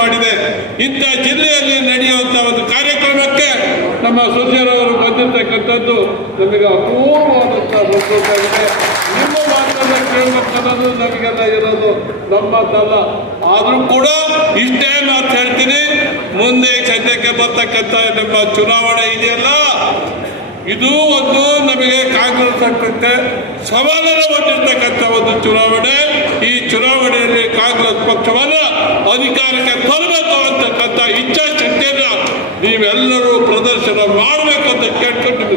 ಮಾಡಿದೆ. ಇಂಥ ಜಿಲ್ಲೆಯಲ್ಲಿ ನಡೆಯುವಂಥ ಒಂದು ಕಾರ್ಯಕ್ರಮಕ್ಕೆ ನಮ್ಮ ಸುರ್ಜರವರು ಬಂದಿರತಕ್ಕಂಥದ್ದು ನಮಗೆ ಅಪೂರ್ವವಾದಂಥ ಸಂತೋಷ ಆಗಿದೆ. ನಿಮ್ಮ ಮಾತನ್ನು ಕೇಳಬೇಕನ್ನೋದು ನಮಗೆಲ್ಲ ಇರೋದು ನಮ್ಮದಲ್ಲ. ಆದರೂ ಕೂಡ ಇಷ್ಟೇ ಮಾತು ಹೇಳ್ತೀನಿ, ಮುಂದೆ ಸದ್ಯಕ್ಕೆ ಬರ್ತಕ್ಕಂಥ ನಮ್ಮ ಚುನಾವಣೆ ಇದೆಯಲ್ಲ, ಇದು ಒಂದು ನಮಗೆ ಕಾಂಗ್ರೆಸ್ ಪಕ್ಷಕ್ಕೆ ಸವಾಲನ್ನು ಒಡ್ಡಿರ್ತಕ್ಕಂಥ ಒಂದು ಚುನಾವಣೆ. ಈ ಚುನಾವಣೆಯಲ್ಲಿ ಕಾಂಗ್ರೆಸ್ ಪಕ್ಷವನ್ನು ಅಧಿಕಾರಕ್ಕೆ ತರಬೇಕು ಅಂತಕ್ಕಂಥ ಇಚ್ಛಾಶಕ್ತಿಯನ್ನ ನೀವೆಲ್ಲರೂ ಪ್ರದರ್ಶನ ಮಾಡಬೇಕು ಅಂತ ಕೇಳ್ಕೊಂಡು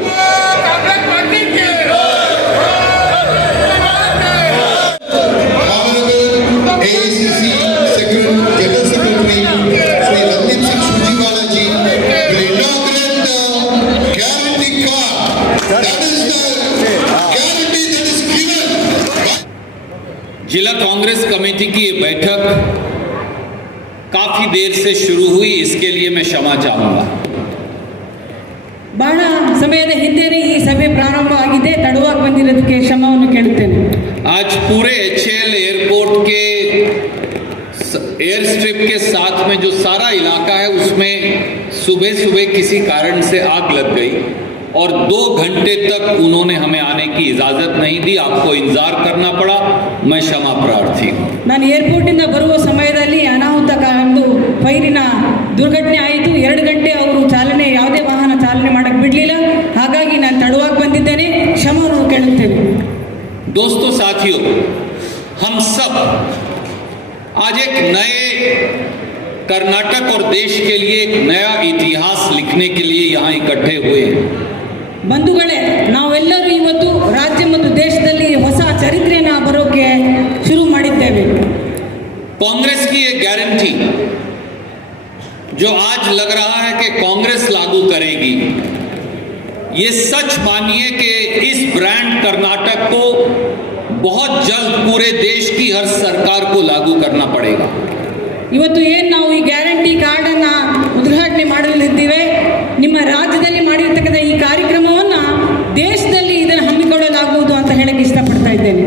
जिला कांग्रेस कमेटी की ये बैठक काफी देर से शुरू हुई, इसके लिए मैं क्षमा चाहूंगा. ಬಹಳ ಸಮಯದ ಹಿಂದೆನೇ ಈ ಸಭೆ ಪ್ರಾರಂಭವಾಗಿದೆ, ತಡವಾಗಿ ಬಂದಿರೋದಕ್ಕೆ ಕ್ಷಮವನ್ನು ಕೇಳುತ್ತೇನೆ. आज पूरे HAL एयरपोर्ट के एयर स्ट्रिप के साथ में जो सारा इलाका है उसमें सुबह सुबह किसी कारण से आग लग गई और 2 घंटे तक उन्होंने हमें आने की इजाजत नहीं दी. आपको इंतजार करना पड़ा, मैं क्षमा प्रार्थी हूँ. ನಾನು ಏರ್ಪೋರ್ಟ್ ಇಂದ ಬರುವ ಸಮಯದಲ್ಲಿ ಅನಾಹುತ ಒಂದು ಫೈರಿನ ದುರ್ಘಟನೆ ಆಯಿತು. 2 ಗಂಟೆ ಅವರು ಯಾವುದೇ ವಾಹನ ಚಾಲನೆ ಮಾಡಕ್ಕೆ ಬಿಡಲಿಲ್ಲ. ಹಾಗಾಗಿ ನಾನು ತಡವಾಗಿ ಬಂದಿದ್ದೇನೆ, ಕ್ಷಮೆಯನ್ನು ಕೇಳುತ್ತೇನೆ. दोस्तों साथियों, हम सब आज एक नए कर्नाटक और देश के लिए एक नया इतिहास लिखने के लिए यहाँ इकट्ठे हुए हैं. ಬಂಧುಗಳೇ, ನಾವೆಲ್ಲರೂ ಇವತ್ತು ರಾಜ್ಯ ಮತ್ತು ದೇಶದಲ್ಲಿ ಹೊಸ ಚರಿತ್ರೆಯನ್ನು ಬರೋಕೆ ಶುರು ಮಾಡಿದ್ದೇವೆ. कांग्रेस की ये गारंटी जो आज लग रहा है कि कांग्रेस लागू करेगी, ये सच मानिए कि इस ब्रांड कर्नाटक को बहुत जल्द पूरे देश की हर सरकार को लागू करना पड़ेगा. ಇವತ್ತು ಏನು ನಾವು ಈ ಗ್ಯಾರಂಟಿ ಕಾರ್ಡ್ ಅನ್ನ ಉದ್ಘಾಟನೆ ಮಾಡಲಿದ್ದೇವೆ, ನಿಮ್ಮ ರಾಜ್ಯದಲ್ಲಿ ಮಾಡಿರ್ತಕ್ಕಂಥ ಈ ಕಾರ್ಯಕ್ರಮವನ್ನು ದೇಶದಲ್ಲಿ ಇದನ್ನು ಹಮ್ಮಿಕೊಳ್ಳಲಾಗುವುದು ಅಂತ ಹೇಳಕ್ಕೆ ಇಷ್ಟಪಡ್ತಾ ಇದ್ದೇನೆ.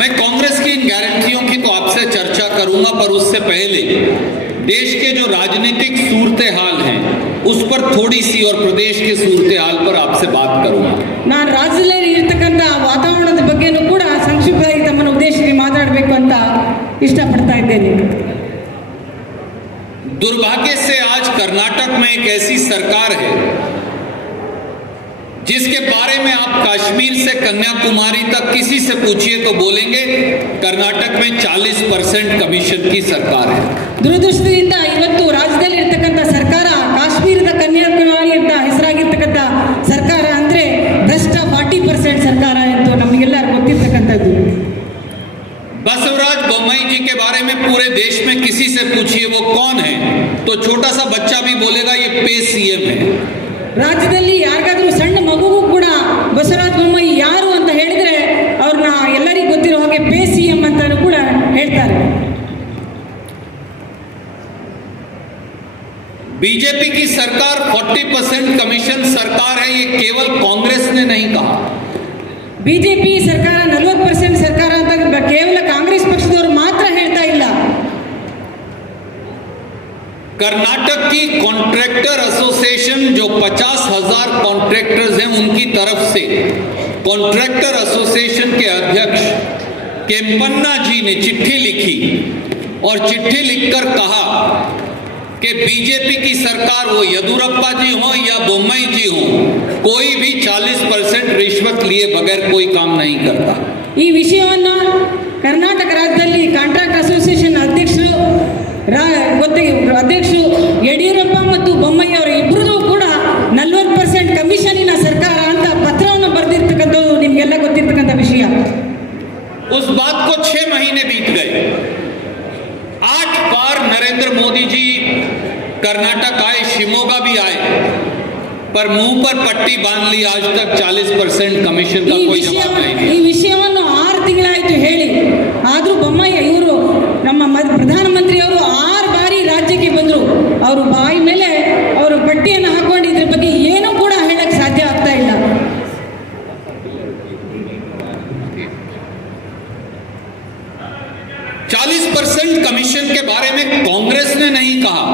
मैं कांग्रेस की इन गारंटियों की तो आपसे चर्चा करूंगा, पर उससे पहले देश के जो राजनीतिक सूरत हाल हैं उस पर थोड़ी सी और प्रदेश के सूरत हाल पर आपसे बात करूंगा. ನಾನು ರಾಜ್ಯದಲ್ಲಿ ಇರತಕ್ಕಂಥ ವಾತಾವರಣದ ಬಗ್ಗೆನೂ ಕೂಡ ಸಂಕ್ಷಿಪ್ತವಾಗಿ ತಮ್ಮನ್ನು ಉದ್ದೇಶಿಸಿ ಮಾತಾಡಬೇಕು ಅಂತ ಇಷ್ಟಪಡ್ತಾ ಇದ್ದೇನೆ. दुर्भाग्य से आज कर्नाटक में एक ऐसी सरकार है जिसके बारे में आप कश्मीर से कन्याकुमारी तक किसी से पूछिए तो बोलेंगे कर्नाटक में 40% कमीशन की सरकार है. ದುರದೃಷ್ಟದಿಂದ ಇವತ್ತು ರಾಜ್ಯದಲ್ಲಿ ಇರತಕ್ಕಂಥ ಸರ್ಕಾರ ಕಾಶ್ಮೀರದ ಕನ್ಯಾಕುಮಾರಿ ಅಂತ ಹೆಸರಾಗಿರ್ತಕ್ಕಂಥ ಸರ್ಕಾರ ಅಂದ್ರೆ ಭ್ರಷ್ಟ 40% ಸರ್ಕಾರ ಎಂದು ನಮಗೆಲ್ಲರೂ ಗೊತ್ತಿರ್ತಕ್ಕಂಥದ್ದು. बसवराज बोम्मई जी के बारे में पूरे देश में किसी से पूछिए वो कौन है, तो छोटा सा बच्चा भी बोलेगा ये पे सीएम है. ರಾಜ್ಯದಲ್ಲಿ ಯಾರಿಗಾದ್ರೂ ಸಣ್ಣ ಮಗುಗೂ ಕೂಡ ಬಸವರಾಜ ಬೊಮ್ಮಾಯಿ ಯಾರು ಅಂತ ಹೇಳಿದ್ರೆ ಅವ್ರನ್ನ ಎಲ್ಲರಿಗೂ ಗೊತ್ತಿರೋ ಹಾಗೆ ಪೇ ಸಿಎಂ ಅಂತಾನು ಕೂಡ ಹೇಳ್ತಾರೆ. बीजेपी की सरकार 40% कमीशन सरकार है, ये केवल कांग्रेस ने नहीं कहा. ಬಿಜೆಪಿ ಸರ್ಕಾರ 40% ಸರ್ಕಾರ ಅಂತ ಕೇವಲ ಕಾಂಗ್ರೆಸ್ ಪಕ್ಷದವರು ಮಾತ್ರ ಹೇಳ್ತಾ ಇಲ್ಲ. कर्नाटक की कॉन्ट्रैक्टर एसोसिएशन जो 50,000 कॉन्ट्रैक्टर्स हैं उनकी तरफ से कॉन्ट्रैक्टर एसोसिएशन के अध्यक्ष केम्पन्ना जी ने चिट्ठी लिखी और चिट्ठी लिखकर कहा कि बीजेपी की सरकार वो येदियुरप्पा जी हो या बोम्मई जी हो, कोई भी 40% रिश्वत लिए बगैर कोई काम नहीं करता. ಈ ವಿಷಯವನ್ನು ಕರ್ನಾಟಕ ರಾಜ್ಯದಲ್ಲಿ ಕಾಂಟ್ರಾಕ್ಟ್ ಅಸೋಸಿಯೇಷನ್ ಅಧ್ಯಕ್ಷರು ಯಡಿಯೂರಪ್ಪ ಮತ್ತು ಬೊಮ್ಮಾಯಿ ಅವರು ಇಬ್ಬರೂ ಕೂಡ 40% ಕಮಿಷನಿನ ಸರ್ಕಾರ ಅಂತ ಪತ್ರವನ್ನು ಬರೆದಿರ್ತಕ್ಕಂಥದ್ದು ನಿಮಗೆಲ್ಲ ಗೊತ್ತಿರ್ತಕ್ಕಂಥ ವಿಷಯ. उस बात को 6 महीने बीत गए. 8 बार नरेंद्र मोदी जी कर्नाटक आए, शिमोगा भी आए, पर मुंह पर पट्टी बांध ली. आज तक 40% कमीशन का कोई जवाब नहीं दिया. ಈ ವಿಷಯವನ್ನು 6 ತಿಂಗಳಾಯಿತು ಹೇಳಿ, ಆದರೂ ಬೊಮ್ಮಾಯಿ ಇವರು ನಮ್ಮ ಪ್ರಧಾನಮಂತ್ರಿಯವರು 6 ಬಾರಿ ರಾಜ್ಯಕ್ಕೆ ಬಂದರು. ಅವರು ಬಾಯಿ ಮೇಲೆ ಅವರು ಪಟ್ಟಿಯನ್ನು ಹಾಕೊಂಡು ಇದ್ರ ಬಗ್ಗೆ ಏನೂ ಕೂಡ ಹೇಳಕ್ಕೆ ಸಾಧ್ಯ ಆಗ್ತಾ ಇಲ್ಲ. 40% कमीशन के बारे में कांग्रेस ने नहीं कहा।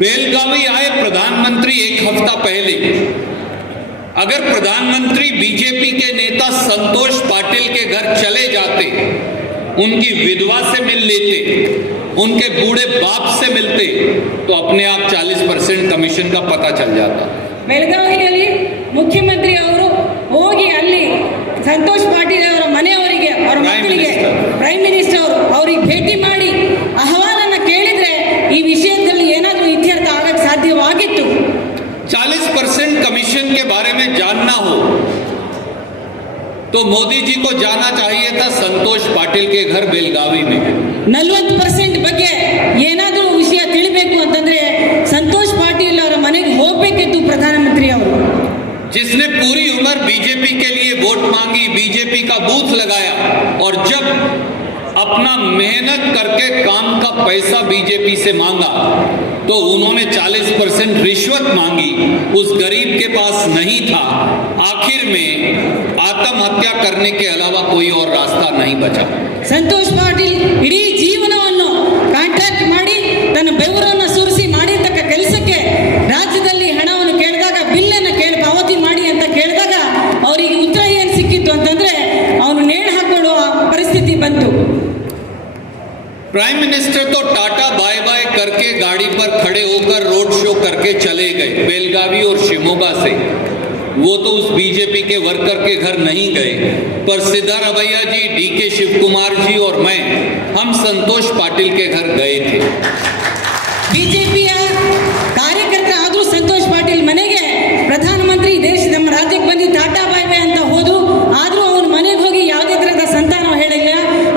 बेलगावी आए प्रधानमंत्री एक हफ्ता पहले, अगर प्रधानमंत्री बीजेपी के नेता संतोष पाटिल के घर चले जाते, उनकी विधवा से मिल लेते, उनके बूढ़े बाप से मिलते, तो अपने आप 40% कमीशन का पता चल जाता। ಬೆಳಗಾವಿಯಲ್ಲಿ ಮುಖ್ಯಮಂತ್ರಿ ಅವರು ಹೋಗಿ ಅಲ್ಲಿ ಸಂತೋಷ್ ಪಾಟೀಲ್ ಅವರ ಮನೆಯವರಿಗೆ, ಅವರ ಮಕ್ಕಳಿಗೆ, ಪ್ರೈಮ್ ಮಿನಿಸ್ಟರ್ ಅವರು ಅವರಿಗೆ ಭೇಟಿ ಮಾಡಿ ಅಹವಾಲನ್ನ ಕೇಳಿದ್ರೆ ಈ ವಿಷಯದಲ್ಲಿ ಏನಾದರೂ ಇತ್ಯರ್ಥ ಆಗಕ್ಕೆ ಸಾಧ್ಯವಾಗಿತ್ತು। 40% कमीशन के बारे में जानना हो तो मोदी जी को जाना चाहिए था संतोष पाटिल के घर बेलगावी में। 40% ಬಗ್ಗೆ ಏನಾದರೂ ವಿಷಯ ತಿಳಿಬೇಕು ಅಂತಂದ್ರೆ ಸಂತೋಷ್ ಪಾಟೀಲ್ ಅವರ ಮನೆಗೆ ಹೋಗಬೇಕಿತ್ತು ಪ್ರಧಾನಮಂತ್ರಿ ಅವರು। जिसने पूरी उम्र बीजेपी के लिए वोट मांगी, बीजेपी का बूथ लगाया, और जब अपना मेहनत करके काम का पैसा बीजेपी से मांगा तो उन्होंने 40% रिश्वत मांगी, उस गरीब के पास नहीं था। आखिर में आत्महत्या करने के अलावा कोई और रास्ता नहीं बचा। ಸಂತೋಷ್ ಪಾಟೀಲ್ ಇಡೀ ಜೀವನವನ್ನು ಕಾಂಟ್ರಾಕ್ಟ್ ಮಾಡಿ ತನ್ನ ಬೆವರನ್ನು ಸುರಿಸಿ ಮಾಡಿರ್ತಕ್ಕ ಕೆಲಸಕ್ಕೆ ರಾಜ್ಯದಲ್ಲಿ ಹಣವನ್ನು ಕೇಳಿದಾಗ, ಬಿಲ್ಲನ್ನು ಕೇಳಿ ಪಾವತಿ ಮಾಡಿ ಅಂತ ಕೇಳಿದಾಗ ಅವರಿಗೆ ಉತ್ತರ ಏನು ಸಿಕ್ಕಿತ್ತು ಅಂತಂದ್ರೆ ಅವನು ನೇಣು ಹಾಕೊಳ್ಳುವ ಪರಿಸ್ಥಿತಿ ಬಂತು। प्राइम मिनिस्टर तो टाटा बाय बाय करके गाड़ी पर खड़े होकर रोड शो करके चले गए बेलगावी और शिमोगा से। वो तो उस बीजेपी के वर्कर के घर नहीं गए, पर सिद्धारमैया जी, डीके शिव कुमार जी और मैं, हम संतोष पाटिल के घर गए थे। ಬಿಜೆಪಿಯ ಕಾರ್ಯಕರ್ತ ಆದರೂ ಸಂತೋಷ್ ಪಾಟೀಲ್ ಮನೆಗೆ ಪ್ರಧಾನಮಂತ್ರಿ ದೇಶ ನಮ್ಮ ರಾಜ್ಯಕ್ಕೆ ಬಂದು ಟಾಟಾ ಬಾಯ್ ಬಾಯ್ ಅಂತ ಹೋದ್ರು, ಆದರೂ ಅವನ ಮನೆಗೆ ಹೋಗಿ ಯಾವುದೇ ತರಹದ ಸಂತಾನ ಹೇಳಿಲ್ಲ।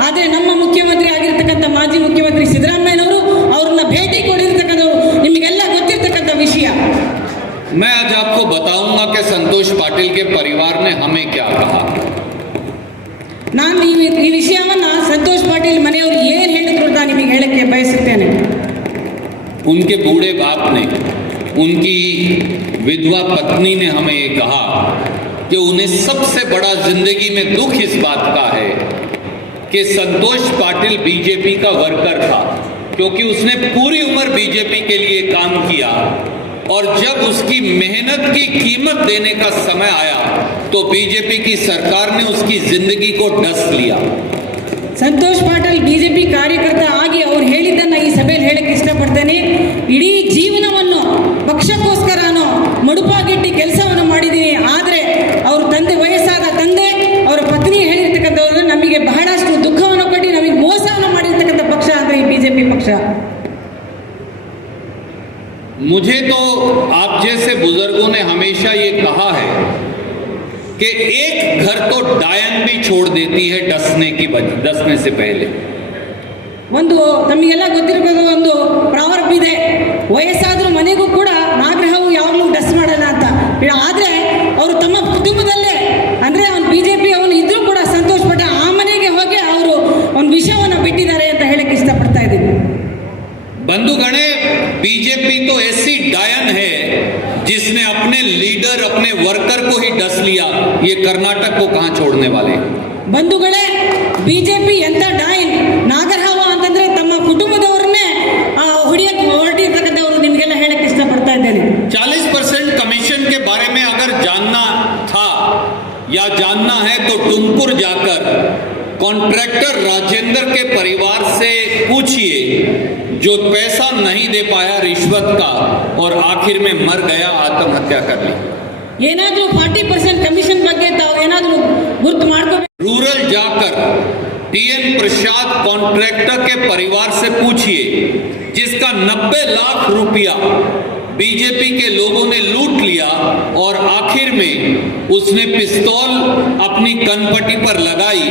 ಆದರೆ ನಮ್ಮ ಮುಖ್ಯಮಂತ್ರಿ ಆಗಿರ್ತಕ್ಕಂಥ ಮಾಜಿ ಮುಖ್ಯಮಂತ್ರಿ ಸಿದ್ದರಾಮಯ್ಯನವರು ಅವ್ರನ್ನ ಭೇಟಿ ಕೊಡಿರ್ತಕ್ಕಂಥವ್ರು, ನಿಮಗೆಲ್ಲ ಗೊತ್ತಿರ್ತಕ್ಕಂಥ ವಿಷಯ। मैं आज आपको बताऊंगा कि संतोष पाटिल के परिवार ने हमें क्या कहा। ನಾನು ಈ ವಿಷಯವನ್ನ ಸಂತೋಷ್ ಪಾಟೀಲ್ ಮನೆಯವರು ಏನು ಹೇಳಿದ್ರು ಅಂತ ನಿಮಗೆ ಹೇಳಕ್ಕೆ ಬಯಸುತ್ತೇನೆ। उनके बूढ़े बाप ने, उनकी विधवा पत्नी ने हमें ये कहा कि उन्हें सबसे बड़ा जिंदगी में दुख इस बात का है कि संतोष पाटिल बीजेपी का वर्कर था, क्योंकि उसने पूरी उम्र बीजेपी के लिए काम किया, और जब उसकी मेहनत की कीमत देने का समय आया तो बीजेपी की सरकार ने उसकी जिंदगी को डस लिया। ಸಂತೋಷ್ ಪಾಟೀಲ್ ಬಿಜೆಪಿ ಕಾರ್ಯಕರ್ತ ಆಗಿ ಅವ್ರು ಹೇಳಿದ್ದನ್ನ ಈ ಸಭೆಯಲ್ಲಿ ಹೇಳಕ್ಕೆ ಇಷ್ಟಪಡ್ತೇನೆ। ಇಡೀ ಜೀವನವನ್ನು ಪಕ್ಷಕ್ಕೋಸ್ಕರನೋ ಮುಡುಪಾಗಿಟ್ಟು ಕೆಲಸವನ್ನು ಮಾಡಿದ್ದೀನಿ, ಆದರೆ ಅವ್ರ ತಂದೆ, ವಯಸ್ಸಾದ ತಂದೆ, ಅವರ ಪತ್ನಿ ಹೇಳಿರ್ತಕ್ಕಂಥವ್ರು ನಮಗೆ ಬಹಳಷ್ಟು ದುಃಖವನ್ನು ಕೊಟ್ಟು ನಮಗೆ ಮೋಸವನ್ನು ಮಾಡಿರ್ತಕ್ಕಂಥ ಪಕ್ಷ ಅಂದರೆ ಈ ಬಿಜೆಪಿ ಪಕ್ಷ। मुझे तो आप जैसे बुजुर्गों ने हमेशा ये कहा है कि एक घर तो डायन भी छोड़ देती है डसने से पहले। ಒಂದು ನಮಗೆಲ್ಲ ಗೊತ್ತಿರಬಹುದು, ಒಂದು ಪ್ರಾವರ್ಬ್ ಇದೆ, ವಯಸ್ಸಾದ್ರೂ ಮನೆಗೂ ಕೂಡ ನಾಗರಹವು ಯಾವಾಗಲೂ ಡಸ್ ಮಾಡಲ್ಲ ಅಂತ। ಆದರೆ ಅವರು ತಮ್ಮ ಕುಟುಂಬದಲ್ಲೇ, ಅಂದ್ರೆ ಅವನು ಬಿಜೆಪಿ ಅವನು ಇದ್ರೂ ಕೂಡ ಸಂತೋಷ ಪಟ್ಟ ಆ ಮನೆಗೆ ಹೋಗಿ ಅವರು ಒಂದು ವಿಷಯವನ್ನು ಬಿಟ್ಟಿದ್ದಾರೆ ಅಂತ ಹೇಳಕ್ಕೆ ಇಷ್ಟಪಡ್ತಾ ಇದ್ದೀನಿ। बंधुगणे, बीजेपी तो ऐसी डायन है जिसने अपने लीडर, अपने वर्कर को ही डस लिया, ये कर्नाटक को कहां छोड़ने वाले। ಬಂಧುಗಳೇ, ಬಿಜೆಪಿ ಎಂತ ಡಾಯಿನ್, ನಾಗರಹಾವ ಅಂತಂದ್ರೆ ತಮ್ಮ ಕುಟುಂಬದವ್ರನ್ನೇ ಹೊಡಿಯಕ್ಕೆ ಹೊರಟಿರ್ತಕ್ಕಂಥವ್ರು, ನಿಮಗೆಲ್ಲ ಹೇಳಕ್ಕೆ ಇಷ್ಟಪಡ್ತಾ ಇದ್ದೇನೆ। 40% कमीशन के बारे में अगर जानना था या जानना है तो टुमकुर जाकर कॉन्ट्रैक्टर राजेंद्र के परिवार से पूछिए, जो पैसा नहीं दे पाया रिश्वत का और आखिर में मर गया, आत्महत्या कर ली। ಏನಾದರೂ 40% ಕಮಿಷನ್ ಬಗ್ಗೆ ತಾವು ಏನಾದರೂ ಗುರ್ತು ಮಾಡ್ಕೋಬೇಕು। रूरल जाकर टीएन प्रसाद कॉन्ट्रैक्टर के परिवार से पूछिए, जिसका 90 लाख रुपया बीजेपी के लोगों ने लूट लिया और आखिर में उसने पिस्तौल अपनी कनपट्टी पर लगाई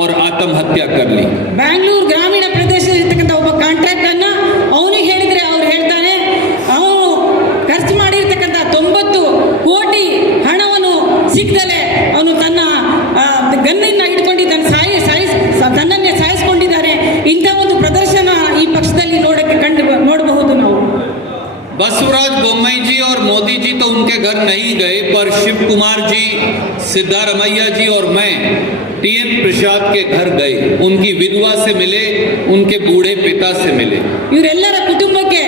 और आत्महत्या कर ली। ಬೆಂಗಳೂರು ಗ್ರಾಮೀಣ ಪ್ರದೇಶದಲ್ಲಿರ್ತಕ್ಕಂಥ ಒಬ್ಬ ಕಾಂಟ್ರಾಕ್ಟ್ ಅನ್ನ ಅವನಿಗೆ ಹೇಳಿದ್ರೆ ಅವ್ರು ಹೇಳ್ತಾನೆ, ಅವನು ಖರ್ಚು ಮಾಡಿರ್ತಕ್ಕಂಥ 90 ಕೋಟಿ ಹಣವನ್ನು ಸಿಕ್ಕದಲೆ ಅವನು ತನ್ನ ಗನ್ನನ್ನ ಇಟ್ಕೊಂಡು ತನ್ನನ್ನೇ ಸಾಯಿಸಿಕೊಂಡಿದ್ದಾರೆ। ಇಂಥ ಒಂದು ಪ್ರದರ್ಶನ ಈ ಪಕ್ಷದಲ್ಲಿ ನೋಡಬಹುದು ನಾವು। बसवराज बोम्मई जी और मोदी जी तो उनके घर नहीं गए, पर शिव कुमार जी, सिद्धारमैया जी और मैं टीएन प्रसाद के घर गए, उनकी विधवा से मिले, उनके बूढ़े पिता से मिले। ಇವರೆಲ್ಲರ ಕುಟುಂಬಕ್ಕೆ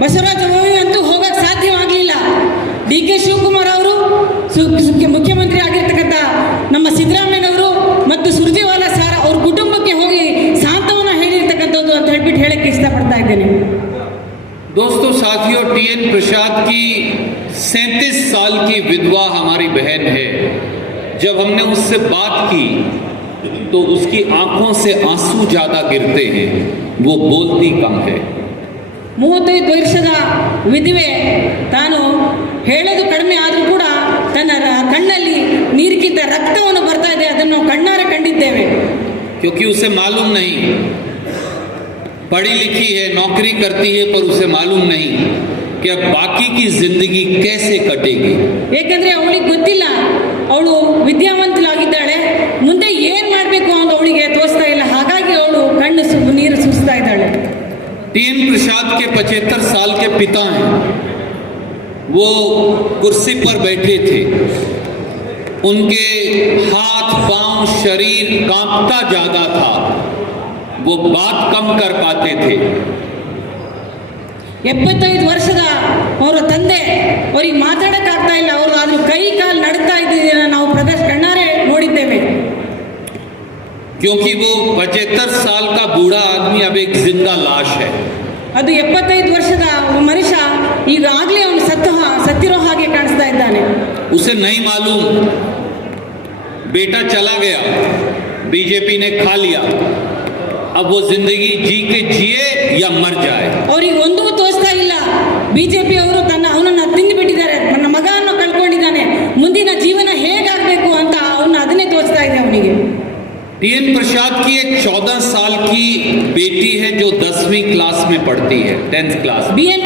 ಬಸವರಾಜ ಬೊಮ್ಮಾಯಿ ಅಂತೂ ಹೋಗಕ್ಕೆ ಸಾಧ್ಯವಾಗಲಿಲ್ಲ. ಡಿ ಕೆ ಶಿವಕುಮಾರ್ ಅವರು, ಮುಖ್ಯಮಂತ್ರಿ ಆಗಿರ್ತಕ್ಕಂಥ ನಮ್ಮ ಸಿದ್ದರಾಮಯ್ಯನವರು ಮತ್ತು ಸುರ್ಜೇವಾಲಾ ಸರ್ ಅವ್ರ ಕುಟುಂಬಕ್ಕೆ ಹೋಗಿ ಸಾಂತ್ವನ ಹೇಳಿರ್ತಕ್ಕಂಥದ್ದು ಅಂತ ಹೇಳ್ಬಿಟ್ಟು ಹೇಳಕ್ಕೆ ಇಷ್ಟಪಡ್ತಾ ಇದ್ದೇನೆ. दोस्तों, साथियों, टीएन प्रसाद की 37 साल की विधवा हमारी बहन है। जब हमने उससे बात की तो उसकी आंखों से आंसू ज्यादा गिरते हैं, वो बोलती कम है। 35 ವರ್ಷದ ವಿಧವೆ ತಾನು ಹೇಳೋದು ಕಡಿಮೆ ಆದರೂ ಕೂಡ ತನ್ನ ಕಣ್ಣಲ್ಲಿ ನೀರಿಗಿಂತ ರಕ್ತವನ್ನು ಬರ್ತಾ ಇದೆ, ಅದನ್ನು ಕಣ್ಣಾರೆ ಕಂಡಿದ್ದೇವೆ. क्योंकि उसे मालूम नहीं, पढ़ी लिखी है, नौकरी करती है, पर उसे मालूम नहीं कि अब बाकी की जिंदगी कैसे कटेगी। ಏಕೆಂದ್ರೆ ಅವಳಿಗೆ ಗೊತ್ತಿಲ್ಲ, ಅವಳು ವಿದ್ಯಾವಂತಳಾಗಿದ್ದಾಳೆ, ಮುಂದೆ ಏನ್ ಮಾಡಬೇಕು ಅಂತ ಅವಳಿಗೆ ತೋರಿಸ್ತಾ ಇಲ್ಲ. ಹಾಗಾಗಿ ಅವಳು ಕಣ್ಣು ನೀರು ಸುರಿಸ್ತಾ ಇದ್ದಾಳೆ. टीएन प्रसाद के 75 साल के पिता हैं, वो कुर्सी पर बैठे थे, उनके हाथ पांव शरीर कांपता ज्यादा था, वो बात कम कर पाते थे। 75 ವರ್ಷದ ಅವರ ತಂದೆ ಅವರಿಗೆ ಮಾತಾಡಕ್ಕಾಗ್ತಾ ಇಲ್ಲ, ಅವರು ಆದ್ರೂ ಕೈ ಕಾಲು ನಡ್ತಾ ಇದ್ದಿದ್ದನ್ನ ನಾವು ಕಣ್ಣಾರೆ ನೋಡಿದ್ದೇವೆ. क्योंकि वो 75 साल का बूढ़ा आदमी अब एक जिंदा लाश है। ಅದು 75 ವರ್ಷದ ಮನುಷ್ಯ ಈಗಾಗಲೇ ಅವನು ಸತ್ತಿರೋ ಹಾಗೆ ಕಾಣಿಸ್ತಾ ಇದ್ದಾನೆ. उसे नहीं मालूम, बेटा चला गया, बीजेपी ने खा लिया, अब वो जिंदगी जी के जिए या मर जाए। ಅವ್ರಿಗೆ ಒಂದೂ ತೋರಿಸ್ತಾ ಇಲ್ಲ, ಬಿಜೆಪಿ ಅವರು ಅವನನ್ನ ತಿಂದುಬಿಟ್ಟಿದ್ದಾರೆ, ನನ್ನ ಮಗನನ್ನು ಕಳ್ಕೊಂಡಿದ್ದಾನೆ, ಮುಂದಿನ ಜೀವನ ಹೇಗಾಗಬೇಕು ಅಂತ ಅವನ್ನ ಅದನ್ನೇ ತೋರಿಸ್ತಾ ಇದೆ ಅವನಿಗೆ. टीएन प्रसाद की एक 14 साल की बेटी है जो 10वीं क्लास में पढ़ती है, 10th क्लास। ಬಿ ಎನ್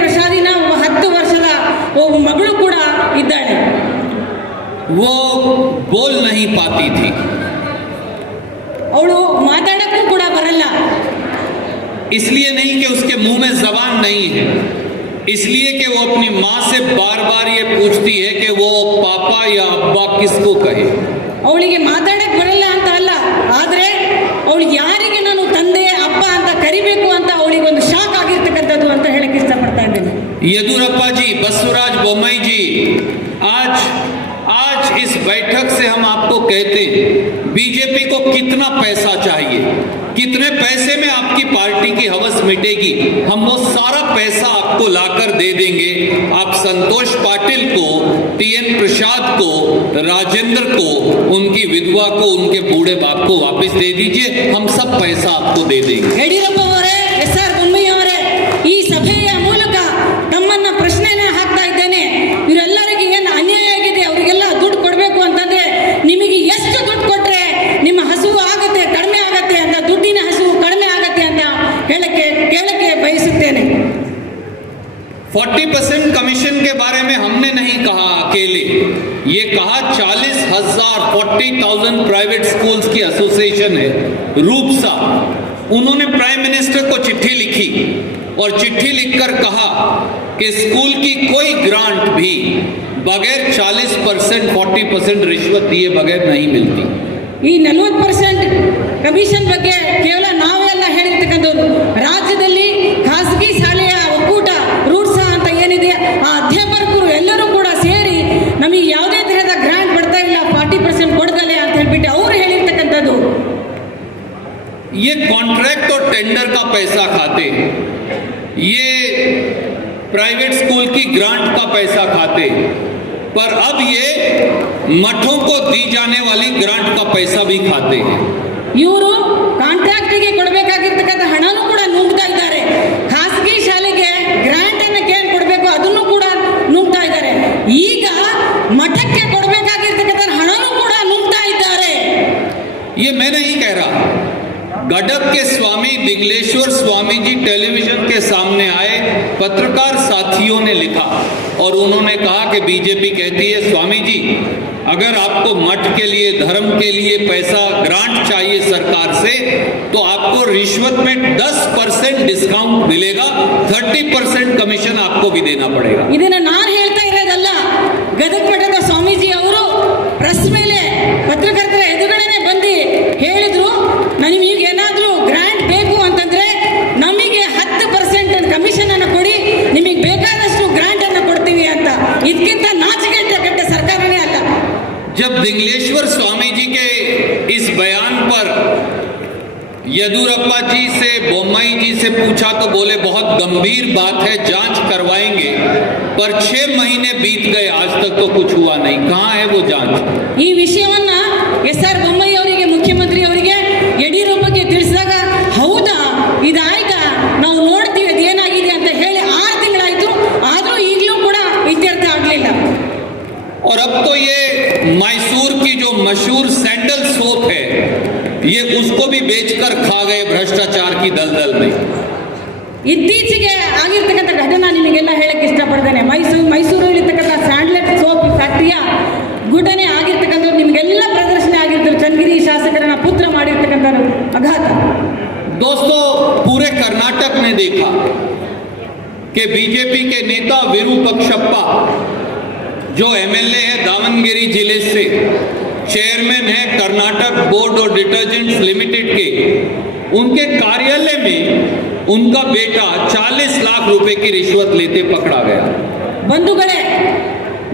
ಪ್ರಸಾದಿನ 10 ವರ್ಷದ ಒಬ್ಬ ಮಗಳು ಕೂಡ ಇದ್ದಾಳೆ. वो बोल नहीं पाती थी, ಅವಳು ಮಾತಾಡಕ್ಕೂ ಕೂಡ ಬರಲ್ಲ. इसलिए नहीं कि उसके मुंह में जबान नहीं है, इसलिए कि वो अपनी माँ से बार बार ये पूछती है कि वो पापा या अब्बा किसको कहे। ಅವಳಿಗೆ ಮಾತಾಡಕ್ ಬರಲ್ಲ ಅಂತ ಅಲ್ಲ, ಆದ್ರೆ ಅವಳಿಗೆ ಯಾರಿಗೆ ನಾನು ತಂದೆ ಅಪ್ಪ ಅಂತ ಕರಿಬೇಕು ಅಂತ ಅವಳಿಗೆ ಒಂದು ಶಾಕ್ ಆಗಿರ್ತಕ್ಕಂಥದ್ದು ಅಂತ ಹೇಳಕ್ ಇಷ್ಟಪಡ್ತಾ ಇದ್ದೇನೆ. येदुरप्पा जी, बसवराज बोम्मई जी, आज इस बैठक से हम आपको कहते हैं, बीजेपी को कितना पैसा चाहिए, कितने पैसे में आपकी पार्टी की हवस मिटेगी, हम वो सारा पैसा आपको लाकर दे देंगे। आप संतोष पाटिल को, टीएन प्रसाद को, राजेंद्र को, उनकी विधवा को, उनके बूढ़े बाप को वापस दे दीजिए, हम सब पैसा आपको दे देंगे। ಯಡಿಯೂರಪ್ಪ ಅವರೇ, ಎಸ್ ಆರ್ ಬೊಮ್ಮಾಯಿ ಅವರೇ, ಈ ಸಭೆಯ ಮೂಲಕ ತಮ್ಮನ್ನ ಪ್ರಶ್ನೆನೇ ಹಾಕ್ತಾ ಇದ್ದೇನೆ. ಇವರೆಲ್ಲರಿಗೆ ಏನು ಅನ್ಯಾಯ ಆಗಿದೆ, ಅವರಿಗೆಲ್ಲ ದುಡ್ಡು ಕೊಡಬೇಕು ಅಂತಂದ್ರೆ ನಿಮಗೆ ಎಷ್ಟು ದುಡ್ಡು ಕೊಟ್ರೆ ನಿಮ್ಮ ಹಸುವು ಆಗತ್ತೆ, ಕಡಿಮೆ ಆಗತ್ತೆ ಅಂತ, ದುಡ್ಡಿನ ಹಸುವು ಕಡಿಮೆ ಆಗತ್ತೆ ಅಂತ ಕೇಳಕ್ಕೆ ಬಯಸುತ್ತೇನೆ. 40% कमीशन के बारे में हमने नहीं कहा अकेले, ये कहा 40,000 प्राइवेट स्कूल्स की एसोसिएशन है, रूपसा, उन्होंने प्राइम मिनिस्टर को चिट्ठी लिखी और चिट्ठी लिखकर कहा कि स्कूल की कोई ग्रांट भी बगैर 40%, 40% रिश्वत दिए बगैर नहीं मिलती। ಈ 40% ಕಮಿಷನ್ ಬಗ್ಗೆ ಕೇವಲ ನಾವೆಲ್ಲ ಹೇಳಿರ್ತಕ್ಕಂಥದ್ದು. ರಾಜ್ಯದಲ್ಲಿ ಖಾಸಗಿ ಶಾಲೆಯ ಒಕ್ಕೂಟ ರೂಟ್ಸಾ ಅಂತ ಏನಿದೆ, ಆ ಅಧ್ಯಾಪಕರು ಎಲ್ಲರೂ ಕೂಡ ಸೇರಿ ನಮಗೆ ಯಾವುದೇ ತರಹದ ಗ್ರಾಂಟ್ ಬರ್ತಾ ಇಲ್ಲ, 40% ಕೊಡ್ದಲೆ ಅಂತ ಹೇಳ್ಬಿಟ್ಟು ಅವರು ಹೇಳಿರ್ತಕ್ಕಂಥದ್ದು. ये कॉन्ट्रैक्ट और टेंडर का पैसा खाते, ये प्राइवेट स्कूल की ग्रांट का पैसा खाते, पर अब ये मठों को दी जाने वाली ग्रांट का पैसा भी खाते हैं। ಇವರು ಕಾಂಟ್ರಾಕ್ಟಿಗೆ ಕೊಡಬೇಕಾಗಿರ್ತಕ್ಕಂಥ ಹಣನೂ ಕೂಡ ನುಂಗ್ತಾ ಇದ್ದಾರೆ, ಖಾಸಗಿ ಶಾಲೆಗೆ ಗ್ರಾಂಟ್ ಅನ್ನು ಕೇಳಿ ಕೊಡಬೇಕು ಅದನ್ನು ಕೂಡ ನುಂಗ್ತಾ ಇದ್ದಾರೆ, ಈಗ ಮಠಕ್ಕೆ ಕೊಡಬೇಕಾಗಿರ್ತಕ್ಕಂಥ ಹಣನೂ ಕೂಡ ನುಂಗ್ತಾ ಇದ್ದಾರೆ. ये मैं नहीं कह रहा, गडक के स्वामी दिग्लेश्वर स्वामी जी टेलीविजन के सामने आए, पत्रकार साथियों ने लिखा और उन्होंने कहा कि बीजेपी कहती है स्वामी जी, अगर आपको मठ के लिए, धर्म के लिए पैसा ग्रांट चाहिए सरकार से, तो आपको रिश्वत में 10% डिस्काउंट मिलेगा, 30% कमीशन आपको भी देना पड़ेगा। ಇದನ್ನ ನಾನು ಹೇಳ್ತಾ ಗದಗ ಮಠದ ಸ್ವಾಮೀಜಿ ಅವರು ಪ್ರೆಸ್ ಮೇಲೆ ಪತ್ರಕರ್ತರ ಎದುರುಗಡೆನೆ ಬಂದು ಹೇಳಿದ್ರು, ನಿಮಗೆ ಏನಾದರೂ ಗ್ರಾಂಟ್ ಬೇಕು ಅಂತಂದ್ರೆ ನಮಗೆ 10% ಕಮಿಷನ್ ಅನ್ನು ಕೊಡಿ, ನಿಮಗೆ ಬೇಕಾದಷ್ಟು ಗ್ರಾಂಟ್ ಅನ್ನು ಕೊಡ್ತೀವಿ ಅಂತ. ಇದಕ್ಕಿಂತ ನಾಚಿಕೆಗೆಟ್ಟ ಸರ್ಕಾರನೇ ಅಲ್ಲ. जब दिंगलेश्वर स्वामी जी के इस बयान पर येदियुरप्पा जी से, बोम्मई जी से पूछा तो बोले बहुत गंभीर बात है, जांच करवाएंगे। पर 6 महीने बीत गए, आज तक तो कुछ हुआ नहीं। कहाँ है वो जांच? ಈ ವಿಷಯವನ್ನ ಎಸ್.ಆರ್. ಬೊಮ್ಮಾಯಿ ಅವರಿಗೆ, ಮುಖ್ಯಮಂತ್ರಿ ಅವರಿಗೆ ಯಡಿಯೂರಪ್ಪಗೆ ತಿಳಿಸಿದಾಗ ಹೌದಾ ಇದಾಯ್ತಾ ನಾವು ನೋಡ್ತೀವಿ ಅದೇನಾಗಿದೆ ಅಂತ ಹೇಳಿ 6 ತಿಂಗಳಾಯ್ತು, ಆದರೂ ಈಗಲೂ ಕೂಡ ಇತ್ಯರ್ಥ ಆಗಲಿಲ್ಲ. और अब तो ये मैसूर की जो मशहूर सैंडल सोप है, ये उसको भी बेचकर खा गए भ्रष्टाचार की दलदल में। ಇತ್ತೀಚೆಗೆ ಆಗಿರ್ತಕ್ಕಂಥ ಘಟನೆ ನಿಮಗೆಲ್ಲ ಹೇಳಕ್ಕೆ ಇಷ್ಟಪಡ್ತೇನೆ. ಮೈಸೂರಲ್ಲಿರ್ತಕ್ಕಂಥ ಸ್ಯಾಂಡ್ಲೆಟ್ ಸೋಪ್ ಫ್ಯಾಕ್ಟರಿಯ ಘಟನೆ ಆಗಿರ್ತಕ್ಕಂಥದ್ದು ನಿಮಗೆಲ್ಲ ಪ್ರದರ್ಶನ ಆಗಿರ್ತಾರೆ. ಚನ್ನಗಿರಿ ಶಾಸಕರನ್ನ ಪುತ್ರ ಮಾಡಿರ್ತಕ್ಕಂಥ ಅಘಾತ. दोस्तों, पूरे कर्नाटक ने देखा कि बीजेपी के नेता विरूपक्षप्पा जो एमएलए है दावनगिरी जिले से, चेयरमैन है कर्नाटक बोर्ड और डिटर्जेंट्स लिमिटेड के, उनके कार्यालय में उनका बेटा 40 लाख रुपए की रिश्वत लेते पकड़ा गया। ಬಂಧುಗಳೇ,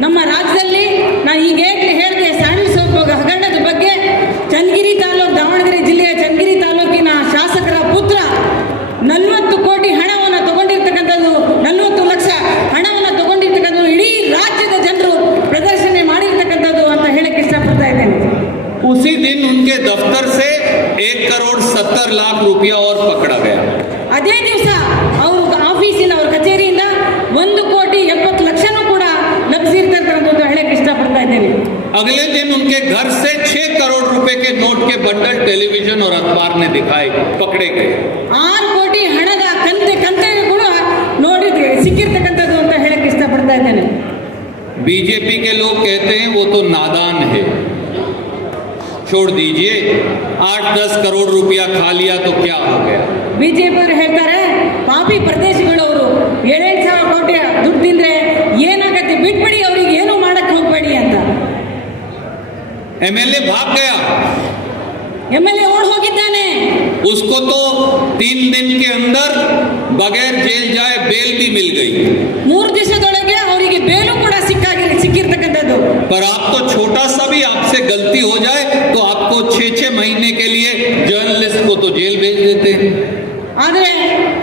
ನಮ್ಮ ರಾಜ್ಯದಲ್ಲಿ ನಾನು ಈಗಾಗಲೇ ಹೇಳಿದೆ ಸ್ಯಾಂಡಲ್ ಸೋಪ್ ಹಗರಣದ ಬಗ್ಗೆ. ಚನ್ನಗಿರಿ ತಾಲೂಕು, ದಾವಣಗೆರೆ ಜಿಲ್ಲೆಯ ಚನ್ನಗಿರಿ ತಾಲೂಕಿನ ಶಾಸಕರ ಪುತ್ರ 40 ಕೋಟಿ ಹಣವನ್ನು ತಗೊಂಡಿರ್ತಕ್ಕಂಥದ್ದು, 40 ಲಕ್ಷ ಹಣವನ್ನು ತಗೊಂಡಿರ್ತಕ್ಕಂಥದ್ದು ಇಡೀ ರಾಜ್ಯದ ಜನರು ಪ್ರದರ್ಶನ ಮಾಡಿರ್ತಕ್ಕಂಥದ್ದು ಅಂತ ಹೇಳಕ್ಕೆ ಇಷ್ಟಪಡ್ತಾ ಇದ್ದೇನೆ. उसी दिन उनके दफ्तर से 1,70,00,000 रुपया और पकड़ा गया। ಅದೇ ದಿವಸ ಅವರು ಆಫೀಸಿನ, ಅವ್ರ ಕಚೇರಿಯಿಂದ 1,70,00,000 ಕೂಡ ಲಭಿಸಿರ್ತಕ್ಕಂಥದ್ದು ಅಂತ ಹೇಳಕ್ಕೆ ಇಷ್ಟಪಡ್ತಾ ಇದ್ದೇನೆ. अगले दिन उनके घर से 6 करोड़ रुपए के नोट के बंडल टेलीविजन और अखबार ने दिखाए, पकड़े गए। 6 ಕೋಟಿ ಹಣದ ಕಂತೆ ಕೂಡ ನೋಡಿದ್ರೆ ಸಿಕ್ಕಿರ್ತಕ್ಕಂಥದ್ದು ಅಂತ ಹೇಳಕ್ಕೆ ಇಷ್ಟಪಡ್ತಾ ಇದ್ದೇನೆ. बीजेपी के लोग कहते हैं वो तो नादान है, छोड़ दीजिए, 8-10 करोड़ रुपया खा लिया तो क्या हो गया। ಬಿಜೆಪಿ ಅವರು ಹೇಳ್ತಾರೆ, ಪಾಪಿ ಪ್ರದೇಶಗಳವರು 7,000 ಕೋಟಿ ದುಡ್ಡು ತಿಂದ್ರೆ ಏನಾಗತ್ತೆ, ಬಿಟ್ಬಿಡಿ, ಅವ್ರಿಗೆ ಏನು ಮಾಡಕ್ ಹೋಗ್ಬೇಡಿ ಅಂತ. एमएलए भाग गया, MLA ಓಡ್ ಹೋಗಿದ್ದಾನೆ. उसको तो 3 दिन के अंदर बगैर जेल जाए बेल भी मिल गई। 3 ದಿವಸದೊಳಗೆ ಅವರಿಗೆ ಬೇಲು ಕೂಡ ಸಿಕ್ಕಿರ್ತಕ್ಕಂಥದ್ದು. पर आप तो छोटा सा भी आपसे गलती हो जाए तो आपको 6-6 महीने के लिए जर्नलिस्ट को तो जेल भेज देते हैं। ಆದರೆ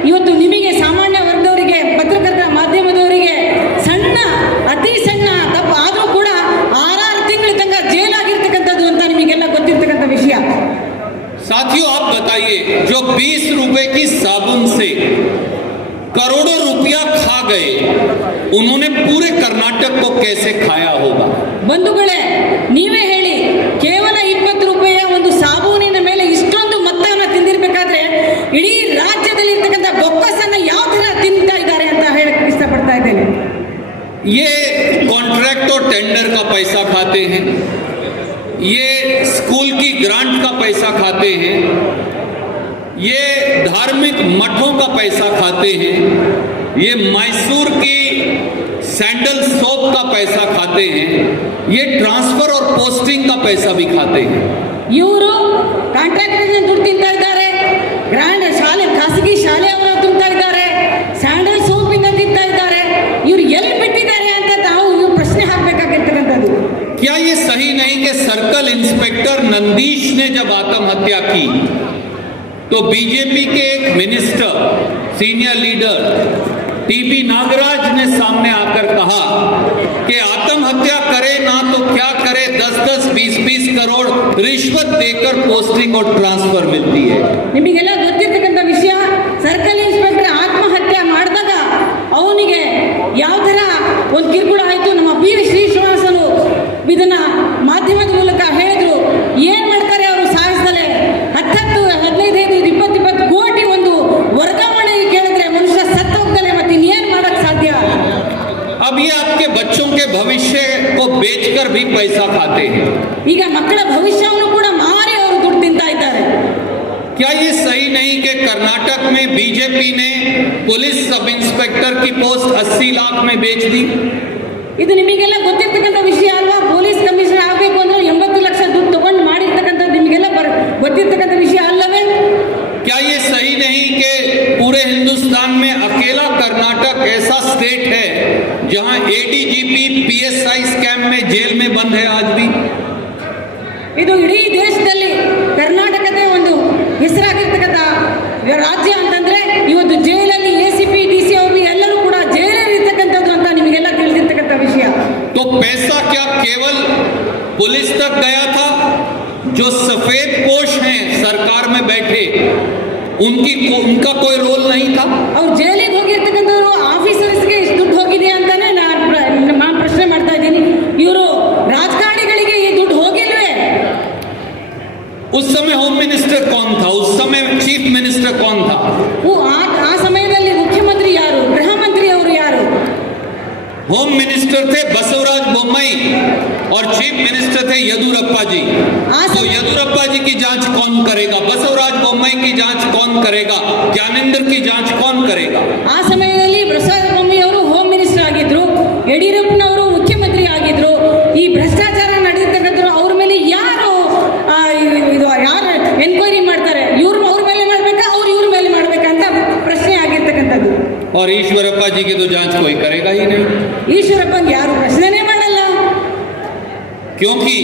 ಇವತ್ತು ನಿಮಗೆ ಸಾಮಾನ್ಯ ವರ್ಗದವರಿಗೆ, ಪತ್ರಕರ್ತರ ಮಾಧ್ಯಮದವರಿಗೆ ಸಣ್ಣ, ಅತಿ ಸಣ್ಣ ತಪ್ಪು ಆದರೂ ಕೂಡ 6 ತಿಂಗಳ ತನಕ ಜೈಲ್ ಆಗಿರ್ತಕ್ಕಂಥದ್ದು ಅಂತ ನಿಮಗೆಲ್ಲ ಗೊತ್ತಿರ್ತಕ್ಕಂಥ ವಿಷಯ. साथियों, आप बताइए, जो 20 रुपए की साबुन से करोड़ों रुपया खा गए, उन्होंने पूरे कर्नाटक को कैसे खाया होगा? ಬಂಧುಗಳೇ, ನೀವೇ ಹೇಳಿ, ಕೇವಲ 20 ರೂಪಾಯಿಯ ಒಂದು ಸಾಬೂನಿನ ಮೇಲೆ ಇಷ್ಟೊಂದು ಮೊತ್ತವನ್ನು ತಿಂದಿರ್ಬೇಕಾದ್ರೆ ಇಡೀ ರಾಜ್ಯದಲ್ಲಿ ಇರ್ತಕ್ಕಂಥ ಬೊಕ್ಕಸನ್ನ ಯಾವ ತರ ತಿಂತಾ ಇದ್ದಾರೆ ಅಂತ ಹೇಳಕ್ ಇಷ್ಟಪಡ್ತಾ ಇದ್ದೇನೆ. ये कॉन्ट्रैक्ट और टेंडर का पैसा खाते हैं, ये स्कूल की ग्रांट का पैसा खाते हैं, ये धार्मिक मठों का पैसा खाते हैं, ये मैसूर की सैंडल सोप का पैसा खाते हैं, ये ट्रांसफर और पोस्टिंग का पैसा भी खाते हैं। ಇವರು ಕಾಂಟ್ರಾಕ್ಟರ್ ದುಡ್ಡು ತಿಂತಾ ಇದ್ದಾರೆ, ಗ್ರಾಂಡ್ ಶಾಲೆ, ಖಾಸಗಿ ಶಾಲೆಯವರು ತಿಂತಾ ಇದ್ದಾರೆ, ಸ್ಯಾಂಡಲ್ ಸೋಪಿಂದ ತಿಂತಾ ಇದ್ದಾರೆ. ಇವ್ರು ಎಲ್ಲಿ ಬಿಟ್ಟಿದ್ದಾರೆ ಅಂತ ನಾವು ಪ್ರಶ್ನೆ ಹಾಕಬೇಕಾಗಿರ್ತಕ್ಕಂಥದ್ದು. क्या ये सही नहीं कि सर्कल इंस्पेक्टर नंदीश ने जब आत्महत्या की तो बीजेपी के एक minister, senior leader TP Nagaraj ने सामने आकर कहा कि आत्महत्या करे ना तो क्या करे, 10-10, 20-20 करोड़ रिश्वत देकर पोस्टिंग और ट्रांसफर मिलती है। ನಿಮಗೆಲ್ಲ ಗೊತ್ತಿರ್ತಕ್ಕಂಥ ವಿಷಯ, ಸರ್ಕಲ್ ಇನ್ಸ್ಪೆಕ್ಟರ್ ಆತ್ಮಹತ್ಯೆ ಮಾಡಿದಾಗ ಅವನಿಗೆ ಯಾವ ತರ ಒಂದು ಕಿರುಕುಳ ಆಯಿತು. ನಮ್ಮ PV ಶ್ರೀನಿವಾಸನು ಇದನ್ನ ಮಾಧ್ಯಮದ ಮೂಲಕ ಹೇಳಿದ್ರು. ಏನ್ ಮಾಡ್ತಾರೆ ಅವರು ಸಾಯಿಸದಲೆ 10, 15, 20 ಕೋಟಿ ಒಂದು ವರ್ಗಾವಣೆ ಕೇಳಿದ್ರೆ ಮನುಷ್ಯ ಸತ್ತು ಹೋಗ್ತಾನೆ, ಮತ್ತೆ ಇನ್ನೇನ್ ಮಾಡಕ್ ಸಾಧ್ಯ? अब ये आपके बच्चों के भविष्य को बेचकर भी पैसा खाते हैं। ಈಗ ಮಕ್ಕಳ ಭವಿಷ್ಯವನ್ನು ಕೂಡ ಮಾರಿ ಅವರು ದುಡ್ಡು ತಿಂತಾ ಇದ್ದಾರೆ. क्या ये सही नहीं कि कर्नाटक में बीजेपी ने पुलिस सब इंस्पेक्टर की पोस्ट 80 लाख में बेच दी? ಇದು ನಿಮಗೆಲ್ಲ ಗೊತ್ತಿರ್ತಕ್ಕಂಥ ವಿಷಯ ಅಲ್ವಾ? ಪೊಲೀಸ್ ಕಮಿಷನರ್ ಆಗಬೇಕು ಅಂದ್ರೆ 80 ಲಕ್ಷ ದುಡ್ಡು ತಗೊಂಡು ಮಾಡಿರ್ತಕ್ಕಂಥದ್ದು ನಿಮಗೆಲ್ಲ ಗೊತ್ತಿರ್ತಕ್ಕಂಥ ವಿಷಯ ಅಲ್ಲವೇ? क्या ये सही नहीं कि पूरे हिंदुस्तान में अकेला कर्नाटक ऐसा स्टेट है जहां एडीजीपी पीएसआई स्कैम में जेल में बंद है आज भी? ಇದು ಇಡೀ ದೇಶದಲ್ಲಿ ಕರ್ನಾಟಕದ ಒಂದು ಹೆಸರಾಗಿರ್ತಕ್ಕಂಥ ರಾಜ್ಯ ಅಂತಂದ್ರೆ ಇವತ್ತು ಜೈಲಲ್ಲಿ ಎಸಿಪಿ ಡಿಸಿ ಅವರು ಎಲ್ಲರೂ ಕೂಡ ಜೈಲಲ್ಲಿ ಇರ್ತಕ್ಕಂಥದ್ದು ಅಂತ ನಿಮಗೆಲ್ಲ ತಿಳಿದಿರ್ತಕ್ಕಂಥ ವಿಷಯ. तो पैसा क्या केवल पुलिस तक गया था? जो सफेद पोश हैं सरकार में बैठे उनका कोई रोल नहीं था? ಅವ್ರು ಜೈಲಿಗೆ ಹೋಗಿರ್ತಕ್ಕಂಥವ್ರು ಆಫೀಸರ್ಸ್ಗೆ ಇಷ್ಟು ದುಡ್ಡು ಹೋಗಿದೆ ಅಂತಾನೆ ನಾನು ಪ್ರಶ್ನೆ ಮಾಡ್ತಾ ಇದ್ದೀನಿ. ಇವರು ರಾಜಕಾರಣಿಗಳಿಗೆ ಈ ದುಡ್ಡು ಹೋಗಿಲ್ವೇ? उस समय होम मिनिस्टर कौन था? उस समय चीफ मिनिस्टर कौन था? ಆ ಸಮಯದಲ್ಲಿ ಮುಖ್ಯಮಂತ್ರಿ ಯಾರು? ಗೃಹ ಮಂತ್ರಿ ಅವರು ಯಾರು? होम मिनिस्टर थे बसवराज बोम्मई और चीफ मिनिस्टर थे येदियुरप्पा जी। तो येदियुरप्पा जी की जांच कौन करेगा? बसवराज बोम्मई की जांच कौन करेगा? ज्ञानेंद्र की जांच कौन करेगा? ಆ ಸಮಯದಲ್ಲಿ ಬಸವರಾಜ ಬೊಮ್ಮಾಯಿ ಅವರು ಹೋಮ್ ಮಿನಿಸ್ಟರ್ ಆಗಿದ್ರು, ಯಡಿಯೂರಪ್ಪನವರು ಮುಖ್ಯಮಂತ್ರಿ ಆಗಿದ್ರು. ಈ ಭ್ರಷ್ಟಾಚಾರ ನಡೆದಿರ್ತಕ್ಕಂಥವ್ರು ಅವ್ರ ಮೇಲೆ ಯಾರು ಎನ್ಕ್ವೈರಿ ಮಾಡ್ತಾರೆ? ಅವ್ರ ಮೇಲೆ ಮಾಡ್ಬೇಕಾ, ಇವ್ರ ಮೇಲೆ ಮಾಡ್ಬೇಕಾ ಅಂತ ಪ್ರಶ್ನೆ ಆಗಿರ್ತಕ್ಕಂಥದ್ದು. और ईश्वरप्पा जी की तो जांच कोई करेगा ही नहीं, ಈಶ್ವರಪ್ಪನ್ ಯಾರು ಪ್ರಶ್ನೆನೇ ಮಾಡಲ್ಲ. क्योंकि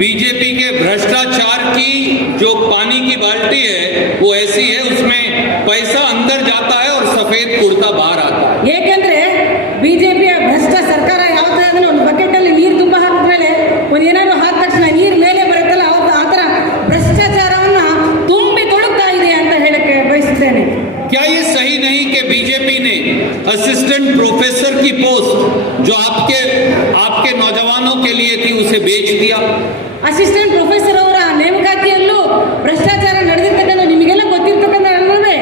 बीजेपी के भ्रष्टाचार की जो पानी की बाल्टी है वो ऐसी है, उसमें पैसा अंदर जाता है और सफेद कुर्ता बाहर आता है. ಏಕೆಂದ್ರೆ ಬಿಜೆಪಿಯ ಭ್ರಷ್ಟ ಸರ್ಕಾರ ಯಾವ್ದಾದ್ರೆ ಒಂದು ಬಕೆಟ್ ಅಲ್ಲಿ ನೀರು ತುಂಬ ಹಾಕಿದ್ಮೇಲೆ ಒಂದು ಏನಾದ್ರು ಹಾಕಿದ ತಕ್ಷಣ ನೀರು ಮೇಲೆ ಬರುತ್ತಲ್ಲ, ಆ ಥರ ಭ್ರಷ್ಟಾಚಾರವನ್ನ ತುಂಬಿ ತೊಡಗ್ತಾ ಇದೆ ಅಂತ ಹೇಳಕ್ಕೆ ಬಯಸುತ್ತೇನೆ. क्या ये सही नहीं कि बीजेपी ने असिस्टेंट प्रोफेसर की पोस्ट जो आपके नौजवानों के लिए थी उसे बेच दिया? ಅಸಿಸ್ಟೆಂಟ್ ಪ್ರೊಫೆಸರ್ ಅವರ ನೇಮಕಾತಿಯಲ್ಲೂ ಭ್ರಷ್ಟಾಚಾರ ನಡೆದಿರ್ತಕ್ಕಂಥ ನಿಮಗೆಲ್ಲ ಗೊತ್ತಿರ್ತಕ್ಕಂಥ ಅಲ್ಲವೇ?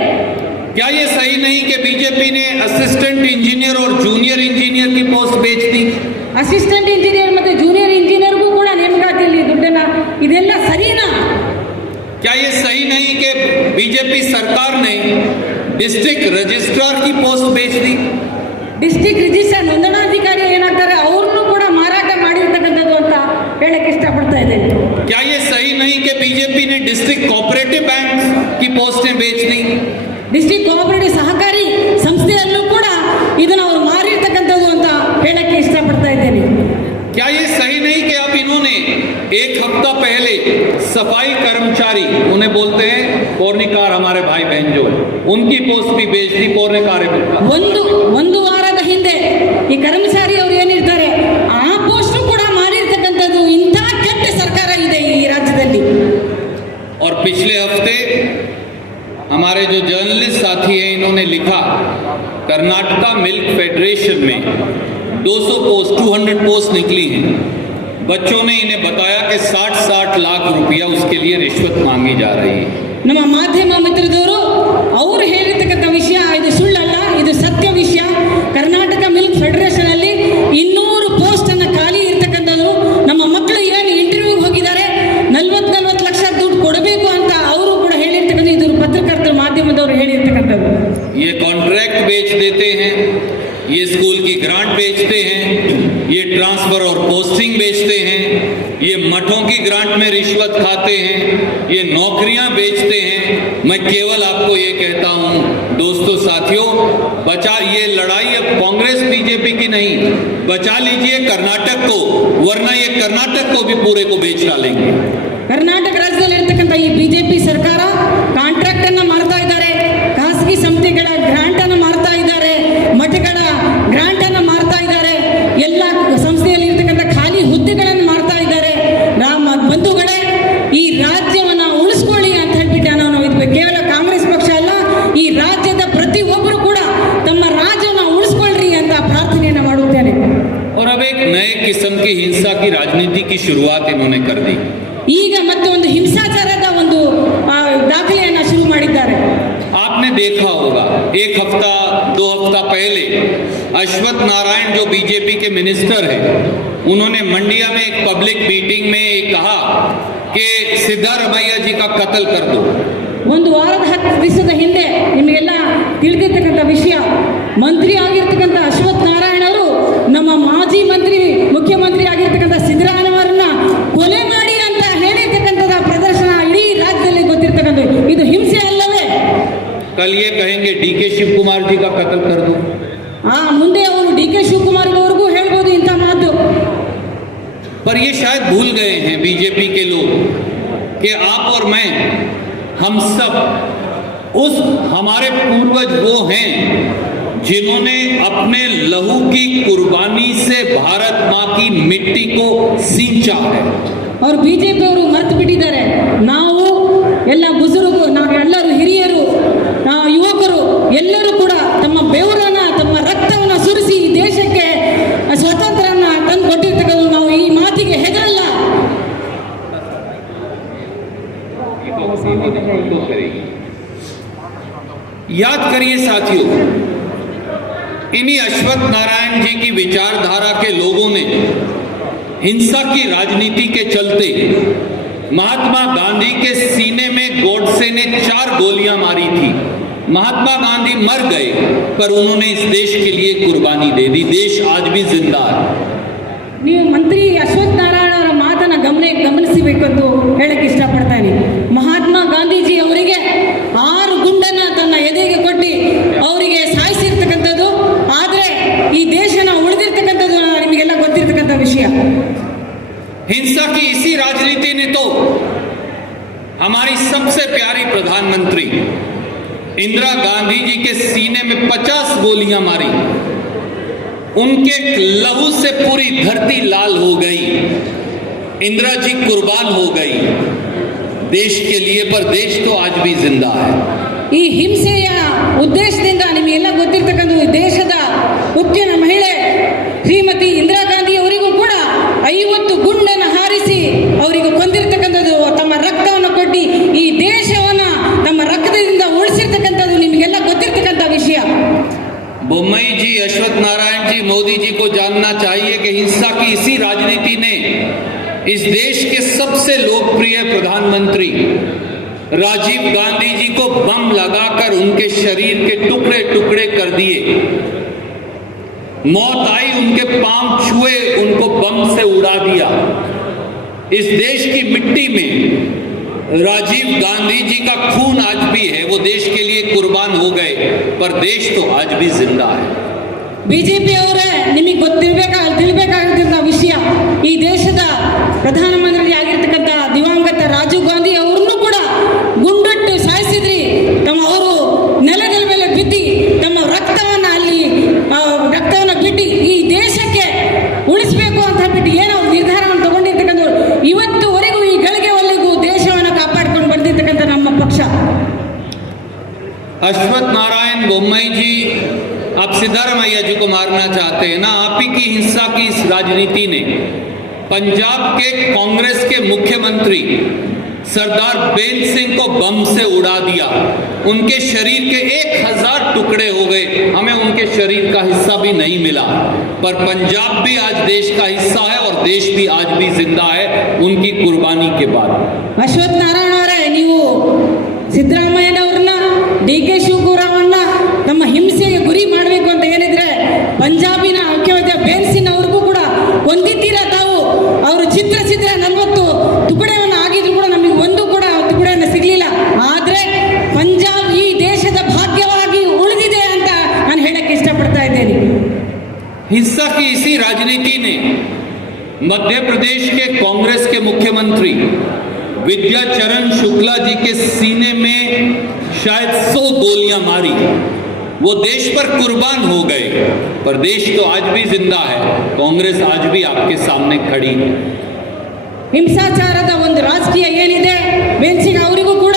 क्या ये सही नहीं कि बीजेपी ने असिस्टेंट इंजीनियर और जूनियर इंजीनियर की पोस्ट बेच दी? ಅಸಿಸ್ಟೆಂಟ್ ಇಂಜಿನಿಯರ್ ಮತ್ತೆ ಜೂನಿಯರ್ ಇಂಜಿನಿಯರ್ಗೂ ಕೂಡ ನೇಮಕಾತಿಯಲ್ಲಿ ದುಡ್ಡನ್ನ, ಇದೆಲ್ಲ ಸರಿನಾ? क्या ये सही नहीं कि बीजेपी सरकार ने डिस्ट्रिक्ट रजिस्ट्रार की पोस्ट बेच दी? ಡಿಸ್ಟ್ರಿಕ್ಟ್ ರಿಜಿಸ್ಟ್ರಾರ್ ನೋಂದಣಾಧಿಕಾರಿ ಏನಾಗ್ತಾರೆ ಅವ್ರನ್ನೂ ಕೂಡ ಮಾರಾಟ ಮಾಡಿರ್ತಕ್ಕಂಥದ್ದು ಅಂತ ಹೇಳಕ್ಕೆ ಇಷ್ಟಪಡ್ತಾ ಇದ್ದೇನೆ. क्या ये सही नहीं कि बीजेपी ने डिस्ट्रिक्ट कोऑपरेटिव बैंक की पोस्टें बेच दी? ಡಿಸ್ಟ್ರಿಕ್ಟ್ ಕೋಆಪರೇಟಿವ್ ಸಹಕಾರಿ ಸಂಸ್ಥೆಯಲ್ಲೂ ಕೂಡ ಇದನ್ನ ಅವರು ಮಾರಿರ್ತಕ್ಕಂಥದ್ದು ಅಂತ ಹೇಳಕ್ಕೆ ಇಷ್ಟಪಡ್ತಾ ಇದ್ದೇನೆ. क्या ये सही नहीं कि अब इन्होंने एक हफ्ता पहले सफाई कर्मचारी, उन्हें बोलते हैं पौर्णिकार, हमारे भाई बहन जो है, उनकी पोस्ट भी बेच दी पौर्णिकार ಒಂದು ವಾರದ ಹಿಂದೆ ಈ ಕರ್ಮಚಾರಿ ಅವರು ಏನಿರ್ತಾರೆ ಆ ಪೋಸ್ಟ್ ಕೂಡ ಮಾರಿರ್ತಕ್ಕಂಥದ್ದು. ಇಂಥ ಕೆಟ್ಟ ಸರ್ಕಾರ ಇದೆ ಈ ರಾಜ್ಯದಲ್ಲಿ. और पिछले हफ्ते हमारे जो जर्नलिस्ट साथी हैं इन्होंने लिखा कर्नाटका मिल्क फेडरेशन में 200 पोस्ट निकली हैं. बच्चों ने इन्हें बताया कि 60 लाख रुपया उसके लिए रिश्वत मांगी जा रही है. ನಮ್ಮ ಮಾಧ್ಯಮ ಮಿತ್ರದವರು ಅವರು ಹೇಳಿರ್ತಕ್ಕಂಥ ವಿಷಯ ಇದು ಸುಳ್ಳಲ್ಲ, ಇದು ಸತ್ಯ ವಿಷಯ. ಕರ್ನಾಟಕ ಮಿಲ್ಕ್ ಫೆಡರೇಷನ್ ಅಲ್ಲಿ 200 ಪೋಸ್ಟ್ ಅನ್ನ ಖಾಲಿ ಇರ್ತಕ್ಕಂಥದ್ದು. ನಮ್ಮ ಮಕ್ಕಳು ಏನು ಇಂಟರ್ವ್ಯೂಗೆ ಹೋಗಿದ್ದಾರೆ, 40 ಲಕ್ಷ ದುಡ್ಡು ಕೊಡಬೇಕು ಅಂತ ಅವರು ಕೂಡ ಹೇಳಿರ್ತಕ್ಕಂಥ, ಇದು ಪತ್ರಕರ್ತರ ಮಾಧ್ಯಮದವರು ಹೇಳಿರ್ತಕ್ಕಂಥದ್ದು. ये कॉन्ट्रैक्ट बेच देते हैं, ये स्कूल की ग्रांट बेचते हैं, ये ट्रांसफर और पोस्टिंग बेचते हैं, ये मठों की ग्रांट में रिश्वत खाते हैं, ये नौकरियां बेचते हैं. मैं केवल आपको ये कहता हूं दोस्तों साथियों, ये लड़ाई अब कांग्रेस बीजेपी की नहीं, बचा लीजिए कर्नाटक को, वरना ये कर्नाटक को भी पूरे को बेच डालेंगे. ಕರ್ನಾಟಕ ರಾಜ್ಯದಲ್ಲಿ ಇರ್ತಕ್ಕಂಥ ಈ ಬಿಜೆಪಿ ಸರ್ಕಾರ ಕಾಂಟ್ರಾಕ್ಟ್ ಅನ್ನ ಮಾಡ್ತಾ ಇದ್ದಾರೆ, ಖಾಸಗಿ ಸಂಸ್ಥೆಗಳ ಗ್ರಾಂಟ್ ಅನ್ನು ಮಾಡ್ತಾ ಇದ್ದಾರೆ, ಮಠಗಳ ಗ್ರಾಂಟ್ ಅನ್ನು ಮಾಡ್ತಾ ಇದ್ದಾರೆ, ಎಲ್ಲ ಸಂಸ್ಥೆಯಲ್ಲಿ ಇರ್ತಕ್ಕಂಥ ಖಾಲಿ ಹುದ್ದೆಗಳನ್ನು ಮಾಡ್ತಾ ಇದ್ದಾರೆ. ಬಂಧುಗಳೇ, ಈ ರಾಜ್ಯವನ್ನ ಉಳಿಸ್ಕೊಳ್ಳಿ ಅಂತ ಹೇಳ್ಬಿಟ್ಟು ನಾನು ಇದು ಕೇವಲ ಕಾಂಗ್ರೆಸ್ ಪಕ್ಷ ಅಲ್ಲ, ಈ ರಾಜ್ಯದ ಪ್ರತಿಯೊಬ್ಬರು ಕೂಡ ತಮ್ಮ ರಾಜ್ಯವನ್ನು ಉಳಿಸ್ಕೊಳ್ಳ್ರಿ ಅಂತ ಪ್ರಾರ್ಥನೆಯನ್ನು ಮಾಡುತ್ತೇನೆ. और अब एक नए किस्म की हिंसा की राजनीति की शुरुआत इन्होंने कर दी. ಈಗ ಮತ್ತೆ ಒಂದು ಹಿಂಸಾಚಾರದ ಒಂದು ದಾಖಲೆಯನ್ನ ಶುರು ಮಾಡಿದ್ದಾರೆ. आपने देखा होगा 1 हफ्ता 2 हफ्ता पहले अश्वत्थ नारायण जो बीजेपी के मिनिस्टर हैं, उन्होंने मंडिया में एक पब्लिक मीटिंग में कहा कि सिद्धारमैया जी का कत्ल कर दो. ಒಂದು ವಾರದ 10 ದಿವಸದ ಹಿಂದೆ ನಿಮಗೆಲ್ಲ ತಿಳಿದಿರ್ತಕ್ಕಂಥ ವಿಷಯ, ಮಂತ್ರಿ ಆಗಿರ್ತಕ್ಕಂಥ ಅಶ್ವತ್ಥ ನಾರಾಯಣ ಅವರು डीके शिव कुमार जी का कत्ल कर दो। ಮುಂದೆ ಅವರು ಡಿ ಕೆ ಶಿವಕುಮಾರ್ ಅವರಿಗೂ ಹೇಳ್ಬೋದು ಇಂಥ ಮಾತು. पर ये शायद भूल गए हैं बीजेपी के लोग कि आप और मैं, हम सब उस हमारे पूर्वज वो हैं जिन्होंने अपने लहू की कुर्बानी से भारत माँ की मिट्टी को सींचा है। और ಬಿಜೆಪಿ ಅವರು ಮರೆತು ಬಿಟ್ಟಿದ್ದಾರೆ. ನಾವು ಎಲ್ಲ ಬುಜುರ್ಗರು, ನಾವೆಲ್ಲರೂ ಹಿರಿಯರು, ನಾವು ಯುವಕರು ಎಲ್ಲರೂ ಕೂಡ ತಮ್ಮ ಬೆವರನ್ನ, ತಮ್ಮ ರಕ್ತವನ್ನು ಸುರಿಸಿ ಈ ದೇಶಕ್ಕೆ ಸ್ವಾತಂತ್ರ್ಯನ ತಂದು ಕೊಟ್ಟಿರ್ತಕ್ಕಂಥ ನಾವು ಈ ಮಾತಿಗೆ ಹೆದರಲ್ಲ. याद करिए साथियों, इन्हीं अश्वत्थ नारायण जी की विचारधारा के लोगों ने हिंसा की राजनीति के चलते महात्मा गांधी के सीने में गोडसे ने 4 गोलियां मारी थी। महात्मा गांधी मर गए पर उन्होंने इस देश के लिए कुर्बानी दे दी। देश आज भी जिंदा है। ನೀವು ಮಂತ್ರಿ ಅಶ್ವತ್ಥ ನಾರಾಯಣ ಅವರ ಮಾತನ್ನ ಗಮನಿಸಬೇಕು ಅಂತ ಹೇಳಕ್ಕೆ ಇಷ್ಟಪಡ್ತಾನೆ. ಮಹಾತ್ಮ ಗಾಂಧೀಜಿ ಅವರಿಗೆ 6 ಗುಂಡನ್ನ ತನ್ನ ಎದೆಗೆ ಕೊಟ್ಟು ಅವರಿಗೆ ಸಾಯಿಸಿರ್ತಕ್ಕಂಥದ್ದು. ಆದ್ರೆ ಈ ದೇಶನ ಉಳಿದಿರ್ತಕ್ಕಂಥದ್ದು ನಿಮಗೆಲ್ಲ ಗೊತ್ತಿರ್ತಕ್ಕಂಥ ವಿಷಯ. हिंसा की इसी राजनीति ने तो हमारी सबसे प्यारी प्रधानमंत्री इंदिरा गांधी जी के सीने में 50 गोलियां मारी। उनके लहू से पूरी धरती लाल हो गई। इंदिरा जी कुर्बान हो गई देश के लिए, पर देश तो आज भी जिंदा है। ಈ ಹಿಂಸೆಯ ಉದ್ದೇಶದಿಂದ ನಿಮಗೆಲ್ಲ ಗೊತ್ತಿರ್ತಕ್ಕಂಥ ದೇಶದ ಉಕ್ಕಿನ ಮಹಿಳೆ ಶ್ರೀಮತಿ ಇಂದಿರಾ ಗಾಂಧಿ ಅವರಿಗೂ ಕೂಡ 50 ಗುಂಡನ್ನು ಹಾರಿಸಿ ಅವರಿಗೆ ಕೊಂದಿರ್ತಕ್ಕಂಥದ್ದು, ತಮ್ಮ ರಕ್ತವನ್ನು ಕೊಟ್ಟು ಈ ದೇಶವನ್ನ ನಮ್ಮ ರಕ್ತದಿಂದ ಉಳಿಸಿರ್ತಕ್ಕಂಥದ್ದು ನಿಮಗೆಲ್ಲ ಗೊತ್ತಿರ್ತಕ್ಕಂಥ ವಿಷಯ. बोम्मई जी, अश्वत्थ नारायण जी, मोदी जी को जानना चाहिए कि हिंसा की इसी राजनीति ने इस देश के सबसे लोकप्रिय प्रधानमंत्री राजीव गांधी जी को बम लगाकर उनके शरीर के टुकड़े टुकड़े कर दिए। मौत आई, उनके पांव छुए, उनको बम से उड़ा दिया। इस देश की मिट्टी में राजीव गांधी जी का खून आज भी है। वो देश के लिए कुर्बान हो गए पर देश तो आज भी जिंदा है। ಬಿಜೆಪಿ ಅವರೇ, ನಿಮಗೆ ತಿಳಿಬೇಕಾಗಿರ್ತಕ್ಕಂಥ ವಿಷಯ, ಈ ದೇಶದ ಪ್ರಧಾನಮಂತ್ರಿ ಆಗಿರ್ತಕ್ಕಂಥ ದಿವಂಗತ ರಾಜೀವ್ ಗಾಂಧಿ ಅವರನ್ನು ಕೂಡ ಗುಂಡಿಟ್ಟು ಸಾಯಿಸಿದ್ರಿ. ಅವರು ನೆಲದ ಮೇಲೆ ಬಿದ್ದು ತಮ್ಮ ರಕ್ತವನ್ನ ಬಿಟ್ಟು ಈ ದೇಶಕ್ಕೆ ಉಳಿಸಬೇಕು ಅಂತ ಹೇಳ್ಬಿಟ್ಟು ಏನೋ ನಿರ್ಧಾರವನ್ನು ತಗೊಂಡಿರ್ತಕ್ಕಂಥವ್ರು ಇವತ್ತುವರೆಗೂ ಈ ಗಳಿಗೆವರೆಗೂ ದೇಶವನ್ನು ಕಾಪಾಡ್ಕೊಂಡು ಬಂದಿರ್ತಕ್ಕಂಥ ನಮ್ಮ ಪಕ್ಷ. अश्वत्थ नारायण बोम्मई जी, आप सिद्धारमैया जी को मारना चाहते हैं ना? आप ही की हिंसा की इस राजनीति ने पंजाब के कांग्रेस के मुख्यमंत्री सरदार बेन सिंह को बम से उड़ा दिया। उनके शरीर के 1000 टुकड़े हो गए, हमें उनके शरीर का हिस्सा भी नहीं मिला। पर पंजाब भी आज देश का हिस्सा है और देश भी आज भी जिंदा है उनकी कुर्बानी के बाद। ಅಶ್ವತ್ಥ ನಾರಾಯಣ ಅವರೇ, ನೀವು ಸಿದ್ದರಾಮಯ್ಯನವ್ರನ್ನ, ಡಿ ಕೆ ಶಿವಕುಮಾರವನ್ನ ನಮ್ಮ ಹಿಂಸೆಗೆ ಗುರಿ ಮಾಡಬೇಕು ಅಂತ ಹೇಳಿದ್ರೆ ಪಂಜಾಬಿನ ಮುಖ್ಯಮಂತ್ರಿ ಬೇನ್ ಸಿಂಗ್ ಅವ್ರಿಗೂ ಕೂಡ ಹೊಂದಿದ್ದೀರಾ ತಾವು. ಅವರು ಚಿತ್ರ 40 ತುಕಡೆಯನ್ನು ಆಗಿದ್ರು ಕೂಡ ನಮಗೆ ಒಂದು ಕೂಡ ತುಕಡೆಯನ್ನು ಸಿಗಲಿಲ್ಲ. ಆದ್ರೆ ಪಂಜಾಬ್ ಈ ದೇಶದ ಭಾಗ್ಯವಾಗಿ ಉಳಿದಿದೆ ಅಂತ ನಾನು ಹೇಳಕ್ಕೆ ಇಷ್ಟಪಡ್ತಾ ಇದ್ದೇನೆ. हिंसा की इसी राजनीति ने मध्य प्रदेश के कांग्रेस के मुख्यमंत्री विद्याचरण शुक्ला जी के सीने में शायद 100 गोलियां मारी। वो देश पर कुर्बान हो गए पर देश तो आज भी जिंदा है। कांग्रेस आज भी आपके सामने खड़ी है। ಹಿಂಸಾಚಾರದ ಒಂದು ರಾಜಕೀಯ ಏನಿದೆ, ಬೇನ್ ಸಿಂಗ್ ಅವರಿಗೂ ಕೂಡ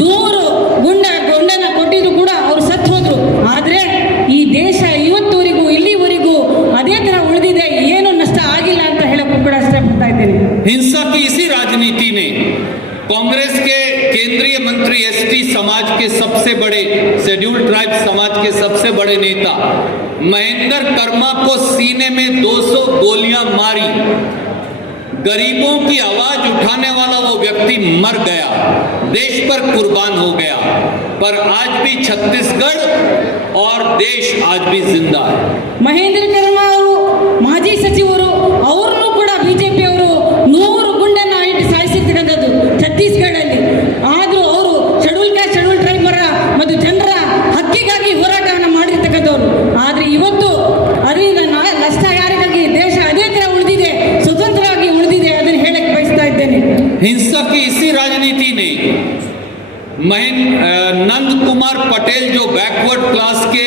100 ಗುಂಡನ್ನ ಕೊಟ್ಟಿದ್ರು ಕೂಡ ಅವರು ಸತ್ತು ಹೋದ್ರು. ಆದ್ರೆ ಈ ದೇಶ ಇವತ್ತುವರೆಗೂ ಇಲ್ಲಿವರೆಗೂ ಅದೇ ತರ ಉಳಿದಿದೆ, ಏನು ನಷ್ಟ ಆಗಿಲ್ಲ ಅಂತ ಹೇಳಕ್ಕೂ ಕೂಡ ಇಷ್ಟಪಡ್ತಾ ಇದ್ದೇನೆ. हिंसा की इसी राजनीति ने कांग्रेस के केंद्रीय मंत्री एसटी समाज के सबसे बड़े, शेड्यूल्ड ट्राइब समाज के सबसे बड़े नेता महेंद्र कर्मा को सीने में 200 गोलियां मारी। गरीबों की आवाज उठाने वाला वो व्यक्ति मर गया, देश पर कुर्बान हो गया। पर आज भी छत्तीसगढ़ और देश आज भी जिंदा है। ಮಹೇಂದ್ರ ಕರ್ಮಾ ಅವರು ಮಾಜಿ ಸಚಿವರು, ಅವ್ರನ್ನೂ ಕೂಡ ಬಿಜೆಪಿ ಅವರು 100 ಗುಂಡನ್ನ ಇಟ್ಟು ಸಾಯಿಸಿರ್ತಕ್ಕಂಥದ್ದು ಛತ್ತೀಸ್ಗಢಲ್ಲಿ. ಆದ್ರೂ ಅವರು ಶೆಡ್ಯೂಲ್ ಟ್ರೈಬರ್ ಮತ್ತು ಜನರ ಹಕ್ಕಿಗಾಗಿ हिंसा की इसी राजनीति ने नंद कुमार पटेल जो बैकवर्ड क्लास के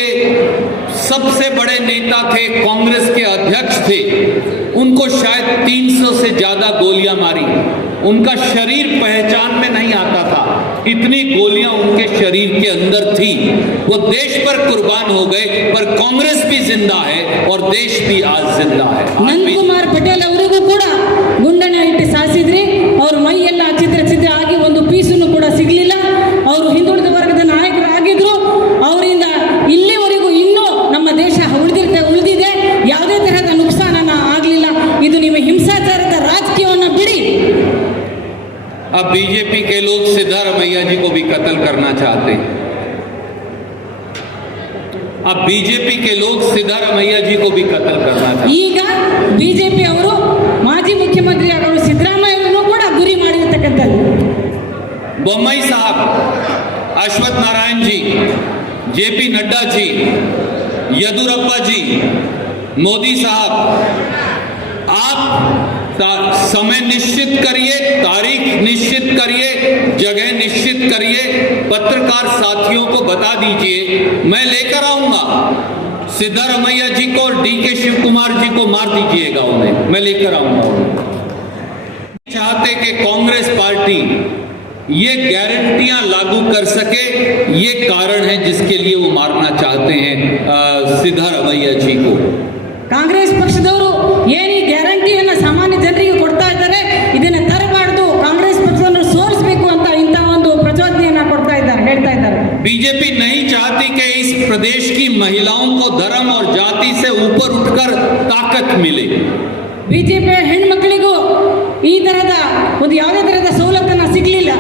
सबसे बड़े नेता थे, कांग्रेस के अध्यक्ष थे, उनको शायद 300 से ज्यादा गोलियां मारी। उनका शरीर पहचान में नहीं आता था, इतनी गोलियां उनके शरीर के अंदर थी। वो देश पर कुर्बान हो गए, पर कांग्रेस भी जिंदा है और देश भी आज जिंदा है। ನಂದ್ ಕುಮಾರ್ ಪಟೇಲ್ ಅವರಿಗೂ ಕೂಡ ಗುಂಡನ್ನ ಇಟ್ಟು ಸಾಯಿಸಿದ್ರಿ. ಅವ್ರ ಮೈ ಎಲ್ಲ ಚಿತ್ರ ಆಗಿ ಒಂದು ಪೀಸನ್ನು ಕೂಡ ಸಿಗ್ಲಿಲ್ಲ. ಅವರು ಹಿಂದುಳಿದ ವರ್ಗದ ನಾಯಕರಾಗಿದ್ರು. ಅವರಿಂದ ಇಲ್ಲಿವರೆಗೂ ಇನ್ನೂ ನಮ್ಮ ದೇಶ ಉಳಿದಿದೆ. ಯಾವುದೇ ತರಹದ ನುಕ್ಸಾನ ಆಗಲಿಲ್ಲ. ಇದು ನಿಮ್ಮ ಹಿಂಸಾಚಾರದ ರಾಜಕೀಯವನ್ನ ಬಿಡಿ. अब बीजेपी के लोग सिद्धारमैया जी को भी कत्ल करना चाहते हैं। अब बीजेपी के लोग सिद्धारमैया जी को भी कत्ल करना चाहते हैं। ಈಗ ಬಿಜೆಪಿ ಅವರು ಮಾಜಿ ಮುಖ್ಯಮಂತ್ರಿ ಅವರು ಸಿದ್ದರಾಮಯ್ಯ ಅವರನ್ನು ಕೂಡ ಗುರಿ ಮಾಡಿರತಕ್ಕಂಥದ್ದು. बोम्मई साहब, अश्वत्थ नारायण जी, जेपी नड्डा जी, येदुरप्पा जी, मोदी साहब, आप समय निश्चित करिए, तारीख निश्चित करिए, जगह निश्चित करिए, पत्रकार साथियों को बता दीजिए, मैं लेकर आऊंगा। सिद्धारमैया जी को और डीके शिव कुमार जी को मार दीजिएगा, उन्हें मैं लेकर आऊंगा। चाहते कि कांग्रेस पार्टी ये गारंटियां लागू कर सके, ये कारण है जिसके लिए वो मारना चाहते हैं सिद्धारमैया जी को। ಕಾಂಗ್ರೆಸ್ ಪಕ್ಷದವರು ಏನು ಈ ಗ್ಯಾರಂಟಿಯನ್ನ ಸಾಮಾನ್ಯ ಜನರಿಗೆ ಕೊಡ್ತಾ ಇದ್ದಾರೆ, ಇದನ್ನ ತರಬಾರ್ದು, ಕಾಂಗ್ರೆಸ್ ಪಕ್ಷವನ್ನು ಸೋಲಿಸಬೇಕು ಅಂತ ಇಂತಹ ಒಂದು ಪ್ರಚೋದನೆಯನ್ನ ಕೊಡ್ತಾ ಇದ್ದಾರೆ, ಹೇಳ್ತಾ ಇದ್ದಾರೆ. बीजेपी नहीं चाहती कि इस प्रदेश की महिलाओं को धर्म और जाति से ऊपर उठकर ताकत मिले। ಬಿಜೆಪಿ ಹೆಣ್ಮಕ್ಳಿಗೂ ಈ ತರದ ಒಂದು ಯಾವುದೇ ತರಹದ ಸವಲತ್ತನ್ನ ಸಿಗ್ಲಿಲ್ಲ.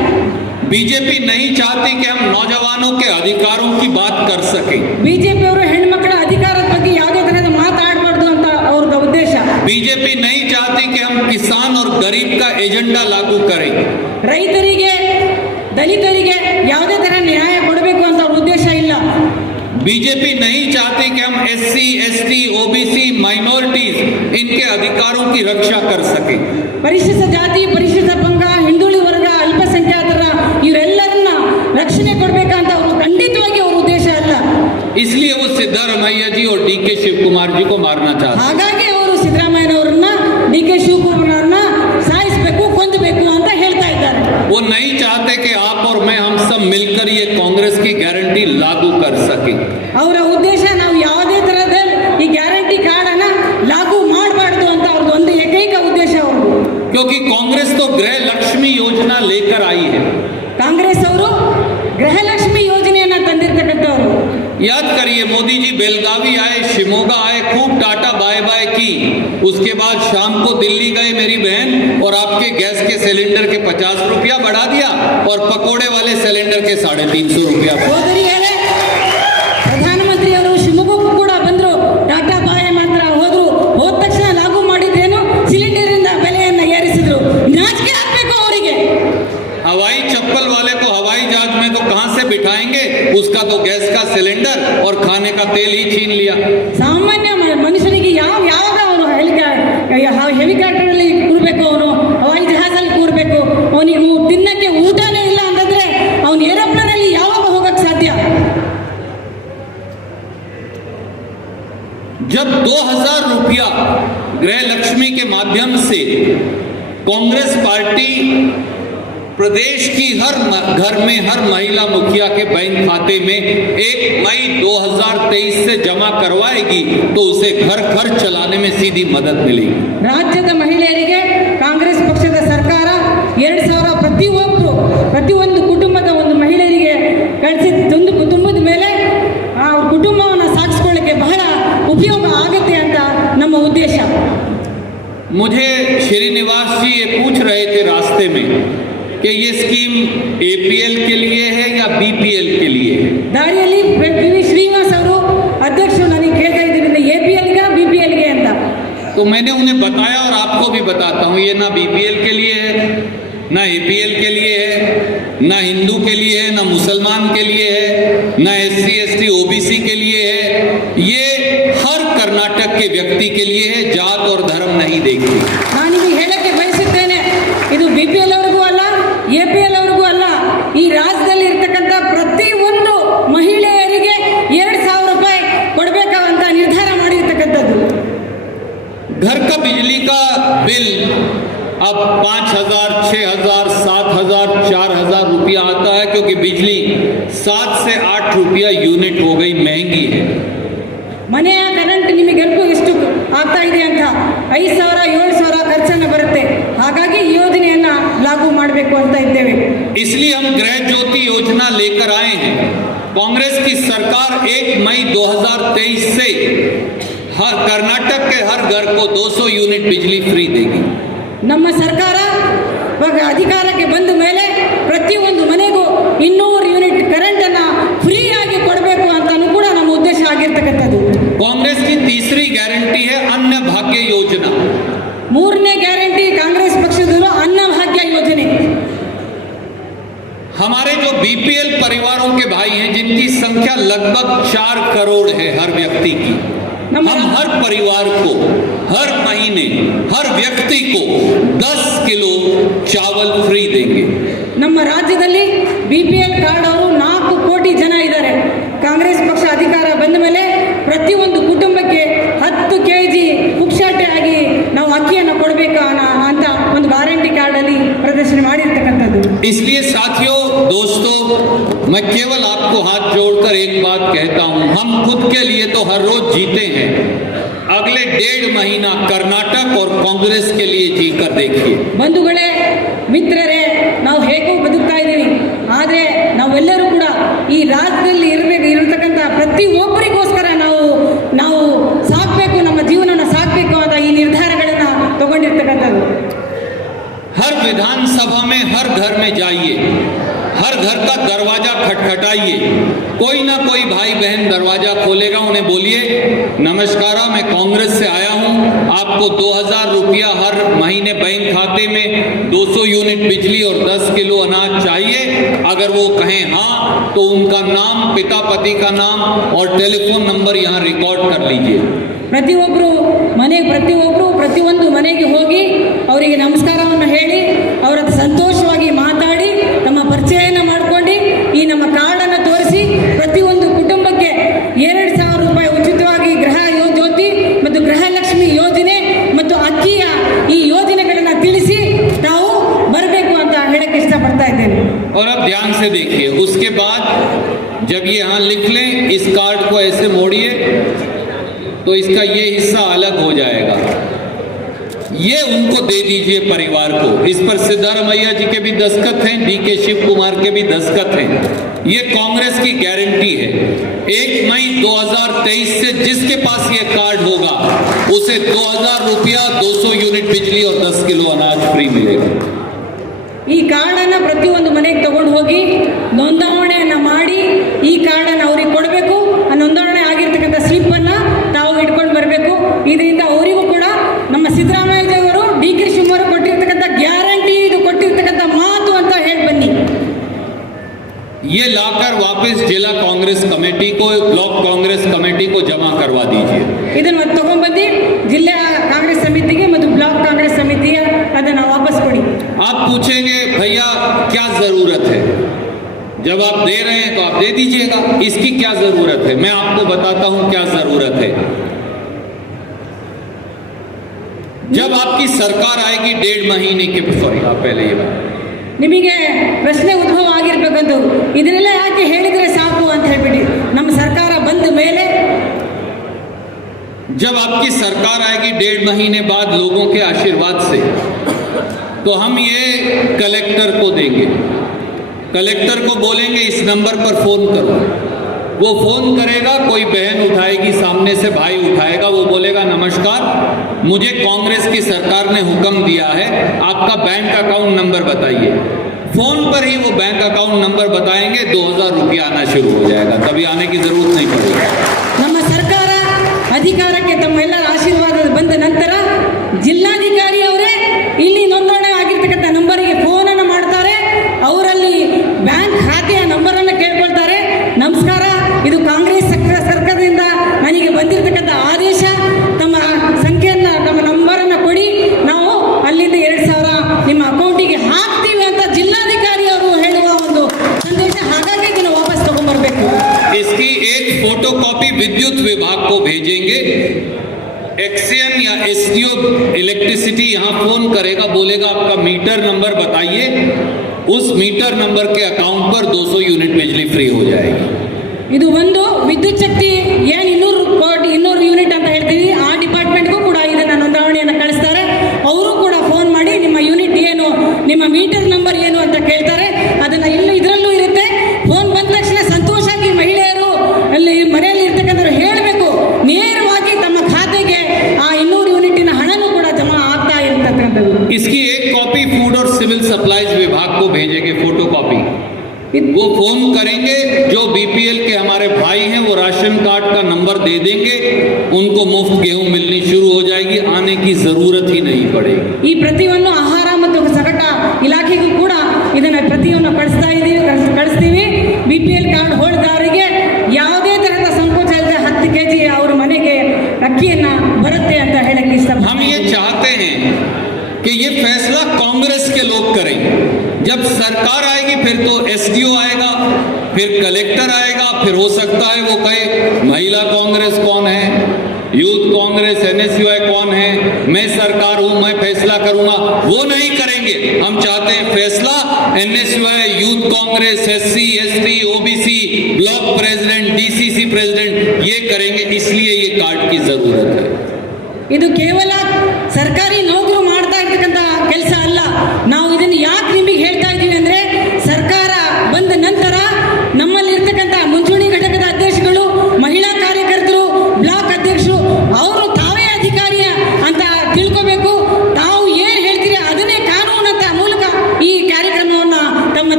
बीजेपी नहीं चाहती कि हम नौजवानों के अधिकारों की बात कर सके। ಬಿಜೆಪಿ ಅವರು ಹೆಣ್ಮಕ್ಳ ಅಧಿಕಾರದ ಬಗ್ಗೆ ಯಾವುದೇ ತರಹದ ಮಾತಾಡಬಾರ್ದು ಅಂತ ಅವ್ರದ ಉದ್ದೇಶ. बीजेपी नहीं चाहती कि हम किसान और गरीब का एजेंडा लागू करें। ರೈತರಿಗೆ ದಲಿತರಿಗೆ ಯಾವುದೇ ತರ ನ್ಯಾಯ ಕೊಡಬೇಕು ಅಂತ ಅವ್ರ ಉದ್ದೇಶ ಇಲ್ಲ. बीजेपी नहीं चाहती कि हम एससी, एसटी, ओबीसी, माइनॉरिटीज इनके अधिकारों की रक्षा कर सके। ಪರಿಶಿಷ್ಟ ಜಾತಿ, ಪರಿಶಿಷ್ಟ ಪಂಗ, ಹಿಂದುಳಿದ ವರ್ಗ, ಅಲ್ಪಸಂಖ್ಯಾತರ ಇವರೆಲ್ಲರನ್ನ ರಕ್ಷಣೆ ಕೊಡಬೇಕಂತ ಅವರು ಖಂಡಿತವಾಗಿ ಅವ್ರ ಉದ್ದೇಶ ಅಲ್ಲ. इसलिए वो सिद्धारमैया जी और डीके शिव कुमार जी को मारना चाहते हैं। ಹಾಗಾಗಿ ಅವರು ಸಿದ್ದರಾಮಯ್ಯನವರನ್ನ, ಡಿ ಕೆ ಶಿವಕುಮಾರ್ನ ಸಾಯಿಸಬೇಕು, ಕೊಂದಬೇಕು ಅಂತ ಹೇಳ್ತಾ ಇದ್ದಾರೆ. वो नहीं चाहते कि आप और मैं हम सब मिलकर ये कांग्रेस की गारंटी लागू कर सके। ಅವರ ಉದ್ದೇಶ ನಾವು ಯಾವುದೇ ತರಹದ ಈ ಗ್ಯಾರಂಟಿ ಕಾರ್ಡನ್ನ ಲಾಗು ಮಾಡಬಾರ್ದು ಅಂತ ಅವ್ರದ್ದು ಒಂದು ಏಕೈಕ ಉದ್ದೇಶ ಅವ್ರದ್ದು. क्योंकि कांग्रेस तो गृह लक्ष्मी योजना लेकर आई है। ಕಾಂಗ್ರೆಸ್ ಅವರು ಗೃಹಲಕ್ಷ್ಮಿ ಯೋಜನೆಯನ್ನ ತಂದಿರತಕ್ಕಂಥವ್ರು. याद करिए, मोदी जी बेलगावी आए, शिमोगा आए, खूब टाटा बाय बाय की। उसके बाद शाम को दिल्ली गए मेरी बहन, और आपके गैस के सिलेंडर के 50 रुपया बढ़ा दिया और पकोड़े वाले सिलेंडर के 350 रुपया। ಸೋದರಿಯರೇ, ಪ್ರಧಾನಮಂತ್ರಿ ಅವರು ಶಿವಮೊಗ್ಗಕ್ಕೂ ಕೂಡ ಬಂದ್ರು, ಟಾಟಾ ಬಾಯ ಮಾತ್ರ ಹೋದ್ರು. ಹೋದ ತಕ್ಷಣ ಲಾಗು ಮಾಡಿದ್ದೇನು, ಸಿಲಿಂಡರ್ ಇಂದ ಬೆಲೆಯನ್ನ ಏರಿಸಿದ್ರು. ನಾಚಿಕೆ ಆಗ್ಬೇಕು ಅವರಿಗೆ. हवाई चप्पल वाले को हवाई जहाज में तो कहां से बिठाएंगे, उसका तो गैस का सिलेंडर और खाने का तेल ही छीन लिया। ಸಾಮಾನ್ಯ ಮನುಷ್ಯನಿಗೆ ಯಾವಾಗ ಅವನು ಹೆಲಿಕಾಪ್ಟರ್ ಅಲ್ಲಿ ಕೂರ್ಬೇಕು, ಅವನು ಹವಾಯಿ ಜಹಾಜಲ್ಲಿ ಕೂರ್ಬೇಕು, ಅವನಿಗೆ ತಿನ್ನಕ್ಕೆ ಊಟನೇ ಇಲ್ಲ ಅಂತಂದ್ರೆ ಅವನು ಏರೋಪ್ಲೇನ್ ಅಲ್ಲಿ ಯಾವಾಗ ಹೋಗಕ್ ಸಾಧ್ಯ? जब 2000 रुपया गृह लक्ष्मी के माध्यम से कांग्रेस पार्टी प्रदेश की हर घर में हर महिला मुखिया के बैंक खाते में 1 मई 2023 से जमा करवाएगी, तो उसे घर खर्च चलाने में सीधी मदद मिलेगी। ರಾಜ್ಯದ ಮಹಿಳೆಯರಿಗೆ ಕಾಂಗ್ರೆಸ್ ಪಕ್ಷದ ಸರ್ಕಾರ 2000 ಪ್ರತಿಯೊಂದು ಕುಟುಂಬದ ಒಂದು ಮಹಿಳೆಯರಿಗೆ ಕಳಿಸಿದ ಒಂದು ಕುಟುಂಬದ ಮೇಲೆ ಆ ಕುಟುಂಬವನ್ನು ಸಾಗಿಸ್ಕೊಳ್ಳಿಕ್ಕೆ ಬಹಳ ಉಪಯೋಗ ಆಗುತ್ತೆ ಅಂತ ನಮ್ಮ ಉದ್ದೇಶ. मुझे श्रीनिवास जी ये पूछ रहे थे रास्ते में कि ये स्कीम एपीएल के लिए है या बीपीएल के लिए है। ದಾರಿಯಲ್ಲಿ ವಿ ಶ್ರೀನಿವಾಸ್ ಅವರು ಅಧ್ಯಕ್ಷರು ನನಗೆ ಕೇಳ್ತಾ ಇದ್ದೀನಿ, ಎಪಿಎಲ್ಗೆ ಬಿಪಿಎಲ್ಗೆ ಅಂತ. तो मैंने उन्हें बताया और आपको भी बताता हूँ, ये ना बीपीएल के लिए है, ना एपीएल के लिए है, ना हिंदू के लिए है, ना मुसलमान के लिए है, ना एससी एसटी ओबीसी के लिए है। ये हर कर्नाटक के व्यक्ति के लिए है, जात और धर्म नहीं देखती। ನಾನು ನಿಮಗೆ ಹೇಳಕ್ಕೆ ಬಯಸುತ್ತೇನೆ, ಇದು ಬಿಪಿಎಲ್ ಅವರಿಗೂ APL ಅವ್ರಿಗೂ ಅಲ್ಲ, ಈ ರಾಜ್ಯದಲ್ಲಿ ಇರ್ತಕ್ಕಂಥ ಪ್ರತಿ ಒಂದು ಮಹಿಳೆಯರಿಗೆ 2,000 ರೂಪಾಯಿ ಕೊಡಬೇಕಂತ ನಿರ್ಧಾರ ಮಾಡಿರ್ತಕ್ಕಂಥದ್ದು. घर का बिजली का बिल अब 5,000, 6,000, 7,000, 4,000 रुपया आता है, क्योंकि बिजली 7 से 8 रुपया यूनिट हो गई, महंगी है। ಮನೆಯ ಕರೆಂಟ್ ನಿಮಗೆಲ್ಲೂ ಎಷ್ಟು ಆಗ್ತಾ ಇದೆ ಅಂತ 5,000, 7,000 ಖರ್ಚನ್ನು ಬರುತ್ತೆ. ಹಾಗಾಗಿ ಈ ಯೋಜನೆಯನ್ನ ಲಾಗು ಮಾಡಬೇಕು ಅಂತ ಇದ್ದೇವೆ. इसलिए हम गृह ज्योति योजना लेकर आए हैं। कांग्रेस की सरकार 1 मई 2023 से हर कर्नाटक के हर घर को 200 यूनिट बिजली फ्री देगी। ನಮ್ಮ ಸರ್ಕಾರ ಇವಾಗ ಅಧಿಕಾರಕ್ಕೆ ಬಂದ ಮೇಲೆ ಪ್ರತಿಯೊಂದು ಮನೆಗೂ 200 ಯೂನಿಟ್ ಕರೆಂಟ್ ಅನ್ನ ಫ್ರೀ ಆಗಿ ಕೊಡಬೇಕು ಅಂತಾನೂ ಕೂಡ ನಮ್ಮ ಉದ್ದೇಶ ಆಗಿರ್ತಕ್ಕಂಥದ್ದು. कांग्रेस की तीसरी गारंटी है अन्न भाग्य योजना। ಮೂರನೇ ಗ್ಯಾರಂಟಿ ಕಾಂಗ್ರೆಸ್ ಪಕ್ಷದವರು ಅನ್ನ ಭಾಗ್ಯ ಯೋಜನೆ. हमारे जो बीपीएल परिवारों के भाई हैं, जिनकी संख्या लगभग 4 करोड़ है हर व्यक्ति की, हम हर परिवार को हर महीने हर व्यक्ति को 10 किलो चावल फ्री देंगे। ನಮ್ಮ ರಾಜ್ಯದಲ್ಲಿ BPL ಕಾರ್ಡ್ ಅವರು 4 ಕೋಟಿ ಜನ ಇದ್ದಾರೆ. ಕಾಂಗ್ರೆಸ್ ಪಕ್ಷ ಅಧಿಕಾರ ಬಂದ ಮೇಲೆ ಪ್ರತಿಯೊಂದು ಕುಟುಂಬಕ್ಕೆ 10 kg ಪುಕ್ಷಾಟೆಯಾಗಿ ನಾವು ಅಕ್ಕಿಯನ್ನು ಕೊಡಬೇಕು ಅಂತ ಒಂದು ಗ್ಯಾರಂಟಿ ಕಾರ್ಡ್ ಅಲ್ಲಿ ಪ್ರದರ್ಶನ ಮಾಡಿರ್ತಕ್ಕಂಥದ್ದು. इसलिए साथियों, दोस्तों, मैं केवल आपको हाथ जोड़कर एक बात कहता हूं, हम खुद के लिए तो हर रोज जीते हैं, अगले 1.5 महीना कर्नाटक और कांग्रेस के लिए जीकर देखिए। ಬಂಧುಗಳೇ, ಮಿತ್ರರೇ, ನಾವು ಹೇಗೋ ಬದುಕ್ತಾ ಇದ್ದೀವಿ, ಆದರೆ ನಾವೆಲ್ಲರೂ ಕೂಡ ಈ ರಾಜ್ಯದಲ್ಲಿ ಇರತಕ್ಕಂಥ ಪ್ರತಿ ಒಬ್ಬರಿಗೋಸ್ಕರ ನಾವು ಸಾಕಬೇಕು, ನಮ್ಮ ಜೀವನನ ಸಾಕಬೇಕು ಅಂತ ಈ ನಿರ್ಧಾರಗಳನ್ನು ತಗೊಂಡಿರ್ತಕ್ಕಂಥದ್ದು. हर विधानसभा में हर घर में जाइए, हर घर का दरवाजा खटखटाइए, कोई ना कोई भाई बहन दरवाजा खोलेगा, उन्हें बोलिए नमस्कार, मैं कांग्रेस से आया हूं, आपको 2,000 रुपया हर महीने बैंक खाते में 200 यूनिट बिजली और 10 किलो अनाज चाहिए। अगर वो कहें हाँ, तो उनका नाम, पिता पति का नाम और टेलीफोन नंबर यहाँ रिकॉर्ड कर लीजिए। ಪ್ರತಿಯೊಬ್ಬರು ಪ್ರತಿಯೊಂದು ಮನೆಗೆ ಹೋಗಿ ಅವರಿಗೆ ನಮಸ್ಕಾರವನ್ನು ಹೇಳಿ ಅವರ ಹತ್ರ ಸಂತೋಷವಾಗಿ ಮಾತಾಡಿ ತಮ್ಮ ಪರಿಚಯನ ಮಾಡ್ಕೊಂಡು ಈ ನಮ್ಮ ಕಾರ್ಡನ್ನು ತೋರಿಸಿ ಪ್ರತಿಯೊಂದು ಕುಟುಂಬಕ್ಕೆ 2,000 ರೂಪಾಯಿ ಉಚಿತವಾಗಿ ಗೃಹ ಜ್ಯೋತಿ ಮತ್ತು ಗೃಹಲಕ್ಷ್ಮಿ ಯೋಜನೆ ಮತ್ತು ಅಕ್ಕಿಯ ಈ ಯೋಜನೆಗಳನ್ನು ತಿಳಿಸಿ ತಾವು ಬರಬೇಕು ಅಂತ ಹೇಳಕ್ಕೆ ಇಷ್ಟಪಡ್ತಾ ಇದ್ದೇನೆ. और अब ध्यान से देखिए, उसके बाद जब ये यहाँ लिख लें, इस कार्ड को ऐसे मोड़िए तो इसका ये हिस्सा अलग हो जाएगा, ये उनको दे दीजिए परिवार को। इस पर सिद्धारमैया जी के भी दस्तखत हैं, DK शिव कुमार के भी दस्तखत हैं। ये कांग्रेस की गारंटी है। 1 मई 2023 से जिसके पास ये कार्ड होगा उसे 2,000 रुपया, 200 यूनिट बिजली और 10 किलो अनाज फ्री मिलेगा। ಈ ಕಾರ್ಡನ್ನು ಪ್ರತಿಯೊಂದು ಮನೆಗೆ ತಗೊಂಡು ಹೋಗಿ ನೋಂದಾವಣೆಯನ್ನು ಮಾಡಿ ಈ ಕಾರ್ಡನ್ನು ಅವ್ರಿಗೆ ಕೊಡಬೇಕು. ಆ ನೋಂದಾವಣೆ ಆಗಿರ್ತಕ್ಕಂಥ ಸ್ಲಿಪ್ಪನ್ನು ತಾವು ಇಟ್ಕೊಂಡು ಬರಬೇಕು. ಇದರಿಂದ ಅವರಿಗೂ ಕೂಡ ನಮ್ಮ ಸಿದ್ದರಾಮಯ್ಯ ಅವರು DK ಶಿವಕುಮಾರ್ ಕೊಟ್ಟಿರ್ತಕ್ಕಂಥ ಗ್ಯಾರಂಟಿ, ಇದು ಕೊಟ್ಟಿರ್ತಕ್ಕಂಥ ಮಾತು ಅಂತ ಹೇಳಿ ಬನ್ನಿ. ये लाकर वापस जिला कांग्रेस कमेटी को, ब्लॉक कांग्रेस कमेटी को जमा करवा दीजिए। ಇದನ್ನು ತಗೊಂಡ್ಬಂದು ಜಿಲ್ಲಾ ಕಾಂಗ್ರೆಸ್ ಸಮಿತಿಗೆ ಮತ್ತು ಬ್ಲಾಕ್ ಕಾಂಗ್ರೆಸ್ ಸಮಿತಿಯ ಅದನ್ನು ವಾಪಸ್ ಕೊಡಿ. आप पूछेंगे भैया क्या जरूरत है, जब आप दे रहे हैं तो आप दे दीजिएगा, इसकी क्या जरूरत है? मैं आपको बताता हूं क्या जरूरत है। जब आपकी सरकार आएगी 1.5 महीने के, सॉरी आप पहले ये बात, ನಿಮಗೆ ಪ್ರಶ್ನೆ ಉದ್ಭವ ಆಗಿರ್ಬೇಕಂತ ಇದನ್ನೆಲ್ಲ ಯಾಕೆ ಹೇಳಿದ್ರೆ ಸಾಕು ಅಂತ ಹೇಳ್ಬಿಟ್ಟು ನಮ್ಮ ಸರ್ಕಾರ ಬಂದ ಮೇಲೆ, जब आपकी सरकार आएगी 1.5 महीने बाद लोगों के आशीर्वाद से, तो हम ये कलेक्टर को देंगे। कलेक्टर को बोलेंगे इस नंबर पर फोन करो, वो फोन करेगा, कोई बहन उठाएगी, सामने से भाई उठाएगा, वो बोलेगा नमस्कार, मुझे कांग्रेस की सरकार ने हुक्म दिया है, आपका बैंक अकाउंट नंबर बताइए। फोन पर ही वो बैंक अकाउंट नंबर बताएंगे, 2,000 रुपया आना शुरू हो जाएगा, तभी आने की जरूरत नहीं पड़ेगी। ನಮ್ಮ ಸರ್ಕಾರ ಅಧಿಕಾರಕ್ಕೆ ತಮ್ಮೆಲ್ಲರ ಆಶೀರ್ವಾದ ಬಂದ ನಂತರ ಜಿಲ್ಲಾಧಿಕಾರಿ ಅವರೇ ಇಲ್ಲಿ ನೋಂದಣಿ ಆಗಿರ್ತಕ್ಕಂಥ ನಂಬರಿಗೆ ಫೋನನ್ನು ಮಾಡ್ತಾರೆ, ಅವರಲ್ಲಿ ಬ್ಯಾಂಕ್ ಖಾತೆಯ ನಂಬರನ್ನು ಕೇಳ್ಕೊಳ್ತಾರೆ. ನಮಸ್ಕಾರ, ಇದು ಕಾಂಗ್ರೆಸ್ ಸರ್ಕಾರದಿಂದ ನನಗೆ ಬಂದಿರತಕ್ಕಂಥ ಆದೇಶ, ತಮ್ಮ ಸಂಖ್ಯೆಯನ್ನು, ತಮ್ಮ ನಂಬರನ್ನು ಕೊಡಿ, ನಾವು ಅಲ್ಲಿಂದ 2,000 ನಿಮ್ಮ ಅಕೌಂಟಿಗೆ ಹಾಕ್ತೀವಿ ಅಂತ ಜಿಲ್ಲಾಧಿಕಾರಿ एसटीओ इलेक्ट्रिसिटी यहाँ फोन करेगा, बोलेगा आपका मीटर नंबर बताइए, उस मीटर नंबर के अकाउंट पर 200 यूनिट बिजली फ्री हो जाएगी। ಇದು ಒಂದು ವಿದ್ಯುತ್ ಶಕ್ತಿ ಏನು 200 ಯೂನಿಟ್ ಅಂತ ಹೇಳ್ತೀವಿ, ಆ ಡಿಪಾರ್ಟ್ಮೆಂಟ್ಗೂ ಕೂಡ ಇದನ್ನ ನೋಂದಣಿಯನ್ನು ಕಳಿಸ್ತಾರೆ. ಅವರು ಕೂಡ ಫೋನ್ ಮಾಡಿ ನಿಮ್ಮ ಯೂನಿಟ್ ಏನು, ನಿಮ್ಮ ಮೀಟರ್ ನಂಬರ್ ಏನು ಅಂತ ಕೇಳ್ತಾರೆ. ಅದನ್ನ ಇದರಲ್ಲೂ ಇರುತ್ತೆ. ಫೋನ್ ಬಂದ ತಕ್ಷಣ ಸಂತೋಷವಾಗಿ ಮಹಿಳೆಯರು ಅಲ್ಲಿ ಮನೆಯಲ್ಲಿ ಇರ್ತಕ್ಕಂಥವ್ರು ಹೇಳಬೇಕು, ನೇರವಾಗಿ ತಮ್ಮ ಖಾತೆಗೆ ಆ 200 ಯೂನಿಟಿನ ಹಣನೂ ಕೂಡ ಜಮಾ ಆಗ್ತಾ ಇರ್ತಕ್ಕಂಥದ್ದು. इसकी एक कॉपी फूड और सिविल सप्लाईज विभाग को भेजेंगे, फोटो कॉपी। वो फोन करेंगे, जो बीपीएल के हमारे भाई हैं वो राशन कार्ड का नंबर दे देंगे, उनको मुफ्त गेहूं मिलनी शुरू हो जाएगी, आने की जरूरत ही नहीं पड़ेगी। ಈ ಪ್ರತಿಯೊಂದು ಆಹಾರ ಮತ್ತು ಸಗಟ ಇಲಾಖೆಗೂ ಕೂಡ ಇದನ್ನ ಪ್ರತಿಯೊಂದು ಕಳಿಸ್ತೀವಿ. ಬಿಪಿಎಲ್ ಕಾರ್ಡ್ ಹೋಲ್ಡರ್ಗೆ ಯಾವುದೇ ತರಹದ ಸಂಕೋಚ ಇಲ್ಲದೆ 10 ಕೆಜಿ ಅವ್ರ ಮನೆಗೆ ಅಕ್ಕಿಯನ್ನ ಬರುತ್ತೆ ಅಂತ ಹೇಳಕ್ಕೆ ಇಷ್ಟಪಡ್ತೀನಿ. हम ये चाहते हैं कि ये फैसला कांग्रेस के लोग करें। जब सरकार आएगी फिर तो एसडीओ आएगा, फिर कलेक्टर आएगा, फिर हो सकता है वो कहे महिला कांग्रेस कौन है, यूथ कांग्रेस एनएसयूआई कौन है, मैं सरकार हूं, मैं फैसला करूंगा। वो नहीं करेंगे। हम चाहते हैं फैसला NSUI, youth Congress, SC ST OBC block president, DCC president ये करेंगे, इसलिए ये कार्ड की जरूरत है। ಇದು ಕೇವಲ ಸರ್ಕಾರಿ ನೌಕರು ಮಾಡ್ತಾ ಇರ್ತಕ್ಕಂಥ ಕೆಲಸ ಅಲ್ಲ. ನಾವು ಇದನ್ನು ಯಾಕೆ ನಿಮಗೆ ಹೇಳ್ತಾ ಇದ್ದೀವಿ ಅಂದ್ರೆ, ಸರ್ಕಾರ ಬಂದ ನಂತರ ನಮ್ಮಲ್ಲಿ ಇರ್ತಕ್ಕಂಥ ಮುಂಚೂಣಿ ಘಟಕದ ಅಧ್ಯಕ್ಷಗಳು, ಮಹಿಳಾ ಕಾರ್ಯಕರ್ತರು, ಬ್ಲಾಕ್ ಅಧ್ಯಕ್ಷರು ಅವರು ತಾವೇ ಅಧಿಕಾರಿಯ ಅಂತ ತಿಳ್ಕೋಬೇಕು. ತಾವು ಏನು ಹೇಳ್ತೀರಿ ಅದನ್ನೇ ಕಾನೂನು ಅಂತ ಮೂಲಕ ಈ ಕಾರ್ಯಕ್ರಮವನ್ನ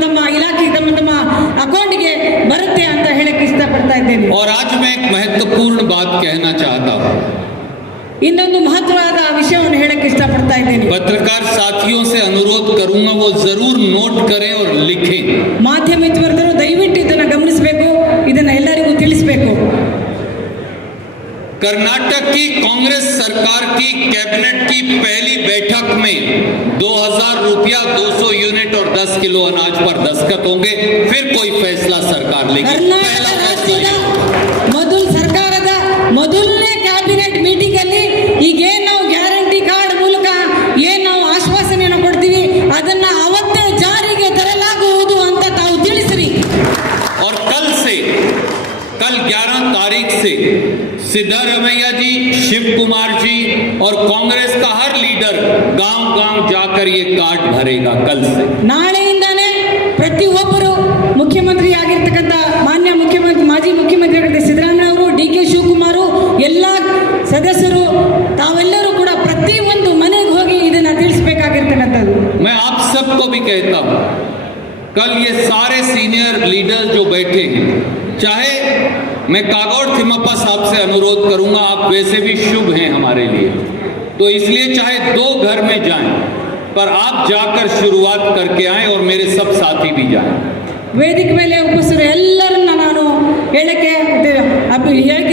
ತಮ್ಮ ಇಲಾಖೆ ತಮ್ಮ ಅಕೌಂಟ್ಗೆ ಬರುತ್ತೆ ಅಂತ ಹೇಳಕ್ಕೆ ಇಷ್ಟಪಡ್ತಾ ಇದ್ದೇನೆ. और आज मैं एक महत्वपूर्ण बात कहना चाहता हूँ। ಇನ್ನೊಂದು ಮಹತ್ವವಾದ ವಿಷಯವನ್ನು ಹೇಳಕ್ಕೆ ಇಷ್ಟಪಡ್ತಾ ಇದ್ದೇನೆ. पत्रकार साथियों से अनुरोध करूंगा वो जरूर नोट करें और लिखें। ಮಾಧ್ಯಮ ಮಿತ್ರರು ದಯವಿಟ್ಟು ಇದನ್ನು ಗಮನಿಸಬೇಕು, ಇದನ್ನ ಎಲ್ಲರಿಗೂ ತಿಳಿಸಬೇಕು. कर्नाटक की कांग्रेस सरकार की कैबिनेट की पहली बैठक में 2000 रुपया 200 यूनिट और 10 किलो अनाज पर दस्तखत होंगे, फिर कोई फैसला सरकार लेगी। पहला फैसला ಸರ್ಕಾರದ ಮೊದಲನೇ ಕ್ಯಾಬಿನೆಟ್ ಮೀಟಿಂಗ್ ಅಲ್ಲಿ ಈಗೇನು ನಾವು ಗ್ಯಾರಂಟಿ ಕಾರ್ಡ್ ಮೂಲಕ ಏನು ನಾವು ಆಶ್ವಾಸನೆಯನ್ನು ಕೊಡ್ತೀವಿ ಅದನ್ನ ಅವತ್ತೇ ಜಾರಿಗೆ ತರಲಾಗುವುದು ಅಂತ ತಾವು ತಿಳಿಸಿರಿ. और कल 11 तारीख से सिद्धारमैया जी, शिव कुमार जी और कांग्रेस का हर लीडर गांव-गांव जाकर ये कार्ड भरेगा। कल से ನಾಳೆಯಿಂದಾನೇ ಪ್ರತಿಯೊಬ್ಬರು ಮುಖ್ಯಮಂತ್ರಿ ಆಗಿರ್ತಕ್ಕಂಥ ಮಾನ್ಯ ಮುಖ್ಯಮಂತ್ರಿ ಮಾಜಿ ಮುಖ್ಯಮಂತ್ರಿ ಸಿದ್ದರಾಮಯ್ಯ ಅವರು, ಡಿ ಕೆ ಶಿವಕುಮಾರ್, ಎಲ್ಲ ಸದಸ್ಯರು ತಾವೆಲ್ಲರೂ ಕೂಡ ಪ್ರತಿಯೊಂದು ಮನೆಗೆ ಹೋಗಿ ಇದನ್ನ ತಿಳಿಸಬೇಕಾಗಿರ್ತಕ್ಕಂಥದ್ದು. मैं आप सबको भी कहता हूं, कल ये सारे सीनियर लीडर्स जो बैठे हैं, चाहे मैं कागौड़ थिम्मप्पा साहब से अनुरोध करूंगा, आप वैसे भी शुभ हैं हमारे लिए, तो इसलिए चाहे 2 घर में जाएं, पर आप जाकर शुरुआत करके आएं और मेरे सब साथी भी जाएं। ವೇದಿಕೆ ಮೇಲೆ ಉಪಸ್ಥಿತರು ಎಲ್ಲರನ್ನ ನಾನು ಹೇಳಕ್ಕೆ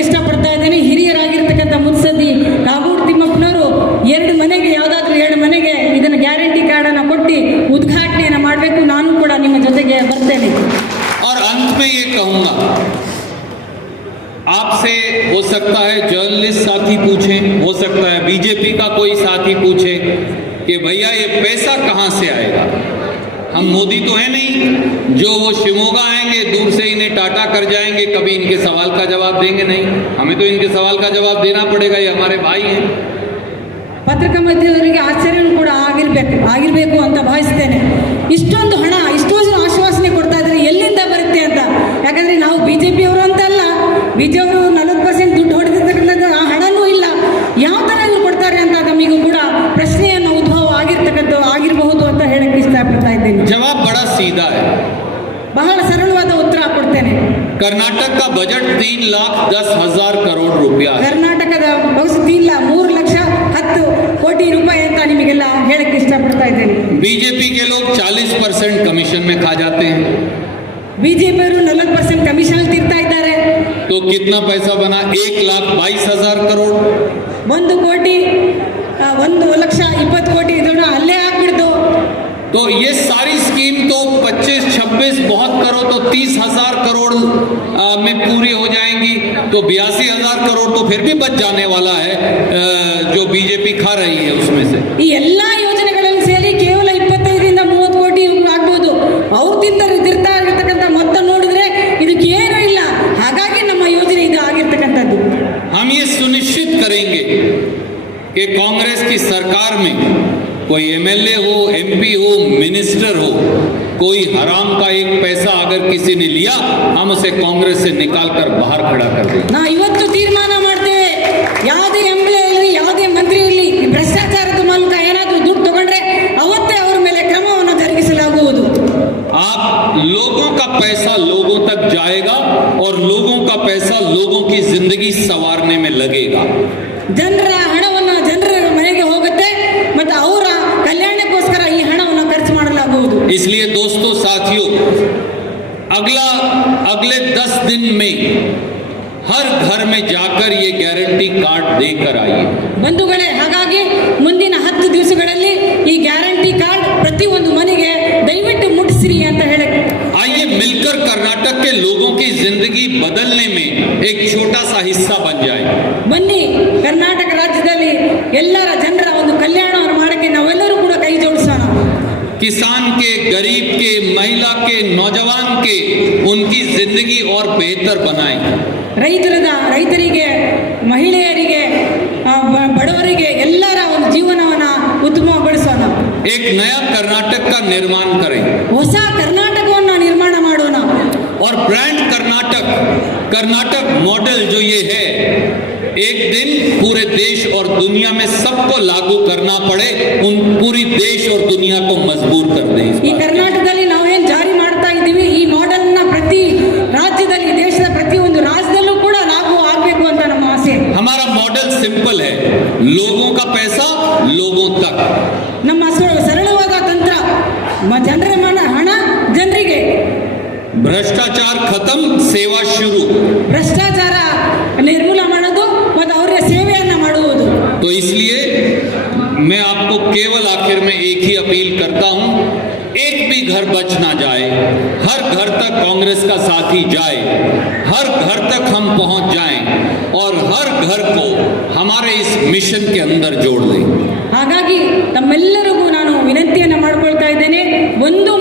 ಇಷ್ಟಪಡ್ತಾ ಇದ್ದೇನೆ. ಹಿರಿಯರಾಗಿರ್ತಕ್ಕಂಥ ಮುತ್ಸದ್ದಿ ಕಾಗೋಡು ತಿಮ್ಮಪ್ಪನವರು 2 ಮನೆಗೆ ಯಾವುದಾದ್ರೂ 2 ಮನೆಗೆ ಇದನ್ನ ಗ್ಯಾರಂಟಿ ಕಾರ್ಡ್ ಅನ್ನು ಕೊಟ್ಟು ಉದ್ಘಾಟನೆಯನ್ನು ಮಾಡಬೇಕು. ನಾನು ಕೂಡ ನಿಮ್ಮ ಜೊತೆಗೆ ಬರ್ತೇನೆ. और अंत में ये कहूंगा, आपसे हो सकता है जर्नलिस्ट साथी पूछें, हो सकता है बीजेपी का कोई साथी पूछे कि भैया ये पैसा कहां से आएगा। हम मोदी तो है नहीं जो वो शिवमोगा आएंगे, दूर से इन्हें टाटा कर जाएंगे, कभी इनके सवाल का जवाब देंगे नहीं। हमें तो इनके सवाल का जवाब देना पड़ेगा, ये हमारे भाई हैं। ಪತ್ರಿಕಾ ಮಾಧ್ಯಮದವರಿಗೆ ಆಶ್ಚರ್ಯನೂ ಕೂಡ ಆಗಿರಬೇಕು ಅಂತ ಭಾವಿಸ್ತೇನೆ. ಇಷ್ಟೊಂದು ಹಣ, ಇಷ್ಟೊಂದು ಆಶ್ವಾಸನೆ ಕೊಡ್ತಾ ಇದ್ದಾರೆ, ಎಲ್ಲಿಂದ ಬರುತ್ತೆ ಅಂತ. ಯಾಕಂದ್ರೆ ನಾವು ಬಿಜೆಪಿಯವರು ಅಂತ ಅಲ್ಲ, ಬಿಜೆಪಿಯವರು 40% ದುಡ್ಡು ಹೊಡೆದಿರ್ತಕ್ಕಂಥದ್ದು, ಆ ಹಣನೂ ಇಲ್ಲ. ಯಾವ ತರ ಇವ್ರು ಕೊಡ್ತಾರೆ ಅಂತ ನಮಗೂ ಕೂಡ ಪ್ರಶ್ನೆಯನ್ನು ಉದ್ಭವ ಆಗಿರಬಹುದು ಅಂತ ಹೇಳಕ್ಕೆ ಇಷ್ಟಪಡ್ತಾ ಇದ್ದೇನೆ. जवाब बड़ा सीधा है, ಬಹಳ ಸರಳವಾದ ಉತ್ತರ ಕೊಡ್ತೇನೆ. कर्नाटक का बजट 3,10,000 करोड़ रुपया है। ಕರ್ನಾಟಕದ ಬಹುಶಃ 3,10 ಕೋಟಿ ರೂಪಾಯಿ ಅಂತ ನಿಮಗೆಲ್ಲ ಹೇಳಕ್ಕೆ ಇಷ್ಟಪಡ್ತಾ ಇದ್ದೇನೆ. बीजेपी के लोग 40% कमीशन में खा जाते हैं, ಬಿಜೆಪಿಯವರು 40% ಕಮಿಷನ್ ತಿರ್ತಾ ಇದ್ದಾರೆ. तो कितना पैसा बना? 1,22,000 करोड़। 1,20,20,000 ಇದನ್ನ ಅಲ್ಲೇ ಹಾಕ್ಬಿಡ್ತು. तो ये सारी स्कीम स्कीम तो 25-26 बहुत करो तो 30,000 करोड़ में पूरी हो जाएंगी, तो 82,000 करोड़ तो फिर भी बच जाने वाला है जो बीजेपी खा रही है उसमें से। ಈ ಎಲ್ಲಾ ಯೋಜನೆಗಳನ್ನು ಸೇರಿ ಕೇವಲ 25ರಿಂದ 30 ಕೋಟಿ ಆಗ್ಬೋದು. ಅವ್ರು ತಿರ್ತಾ ಇರ್ತಕ್ಕಂಥ ಮೊತ್ತ ನೋಡಿದ್ರೆ ಇದಕ್ಕೆ ಏನೂ ಇಲ್ಲ. ಹಾಗಾಗಿ ನಮ್ಮ ಯೋಜನೆ ಇದು ಆಗಿರ್ತಕ್ಕಂಥದ್ದು. हम ये सुनिश्चित करेंगे कि कांग्रेस की सरकार में कोई एमएलए हो, एमपी हो, मिनिस्टर हो, कोई हराम का एक पैसा अगर किसी ने लिया, हम उसे कांग्रेस से निकाल कर बाहर खड़ा कर देंगे। ನಾವು ಇವತ್ತು ತೀರ್ಮಾನ ಮಾಡ್ತೇವೆ, ಯಾವುದೇ ಎಂಎಲ್ಎ ಇರಲಿ, ಯಾವುದೇ ಮಂತ್ರಿ ಇರಲಿ, ಭ್ರಷ್ಟಾಚಾರದ ಮೂಲಕ ಏನಾದರೂ ದುಡ್ಡು ತಗೊಂಡ್ರೆ ಅವತ್ತೇ ಅವರ ಮೇಲೆ ಕ್ರಮವನ್ನು ಜರುಗಿಸಲಾಗುವುದು. आप लोगों का पैसा लोगों तक जाएगा और लोगों का पैसा लोगों की जिंदगी संवारने में लगेगा। ಜನರ ಹಣವನ್ನು ಜನರ ಮನೆಗೆ ಹೋಗುತ್ತೆ ಮತ್ತು ಅವರ ಕಲ್ಯಾಣಕ್ಕೋಸ್ಕರ ಈ ಹಣವನ್ನು ಖರ್ಚು ಮಾಡಲಾಗುವುದು. इसलिए दोस्तों साथियों, अगले 10 दिन में हर घर में जाकर ये गारंटी कार्ड देकर आइए। ಬಂಧುಗಳೇ, ಹಾಗಾಗಿ ಮುಂದಿನ 10 ದಿವಸಗಳಲ್ಲಿ ಈ ಗ್ಯಾರಂಟಿ ಕಾರ್ಡ್ ಪ್ರತಿಯೊಂದು ಮನೆಗೆ ದಯವಿಟ್ಟು ಮುಟ್ಟಿಸಿರಿ ಅಂತ ಹೇಳಕ್ಕೆ. आइए मिलकर कर्नाटक के लोगों की जिंदगी बदलने में एक छोटा सा हिस्सा बन जाए। ಬನ್ನಿ, ಕರ್ನಾಟಕ ರಾಜ್ಯದಲ್ಲಿ ಎಲ್ಲರ ಜನರ ಒಂದು ಕಲ್ಯಾಣವನ್ನು ಮಾಡಕ್ಕೆ ನಾವೆಲ್ಲರೂ ಕೂಡ ಕೈ ಜೋಡಿಸೋಣ. किसान के, गरीब के, महिला के, नौजवान के, उनकी जिंदगी और बेहतर बनाएं। ರೈತರಿಗೆ, ಮಹಿಳೆಯರಿಗೆ, ಬಡವರಿಗೆ ಎಲ್ಲರ ಒಂದು ಜೀವನವನ್ನು ಉತ್ತಮಗೊಳಿಸೋಣ. एक नया कर्नाटक का निर्माण करें ಹೊಸ ಕರ್ನಾಟಕವನ್ನು ನಿರ್ಮಾಣ ಮಾಡೋಣ. और ब्रांड कर्नाटक मॉडल जो ये है, एक दिन पूरे देश और दुनिया में सबको लागू करना पड़े, उन पूरी देश और दुनिया को मजबूर कर दें। ಈ ಕರ್ನಾಟಕದಲ್ಲಿ ನಾವೇನು ಜಾರಿ ಮಾಡ್ತಾ ಇದ್ದೀವಿ, ಈ ಮಾಡೆಲ್ನ ಪ್ರತಿ ರಾಜ್ಯದಲ್ಲಿ, ದೇಶದ ಪ್ರತಿಯೊಂದು ರಾಜ್ಯದಲ್ಲೂ ಕೂಡ लागू ಆಗಬೇಕು ಅಂತ ನಮ್ಮ ಆಸೆ. हमारा मॉडल सिंपल है, लोगों का पैसा लोगों तक। ನಮ್ಮ ಸರಳವಾದ ತಂತ್ರ, ಜನರ ಹಣ ಜನರಿಗೆ. भ्रष्टाचार खत्म, सेवा शुरू। ಭ್ರಷ್ಟಾಚಾರ ನಿರ್ಮೂಲ ಮಾಡೋದು ಮತ್ತು ಅವರಿಗೆ ಸೇವೆಯನ್ನ ಮಾಡುವುದು. तो इसलिए मैं आपको केवल आखिर में एक ही अपील करता हूं, एक भी घर बच ना जाए, हर घर तक कांग्रेस का साथी जाए, हर घर तक हम पहुंच जाएं और हर घर को हमारे इस मिशन के अंदर जोड़ दें। ಹಾಗಾಗಿ ತಮ್ಮೆಲ್ಲರಿಗೂ ನಾನು ವಿನಂತಿಯನ್ನು ಮಾಡಿಕೊಳ್ತಾ ಇದ್ದೇನೆ, ಒಂದು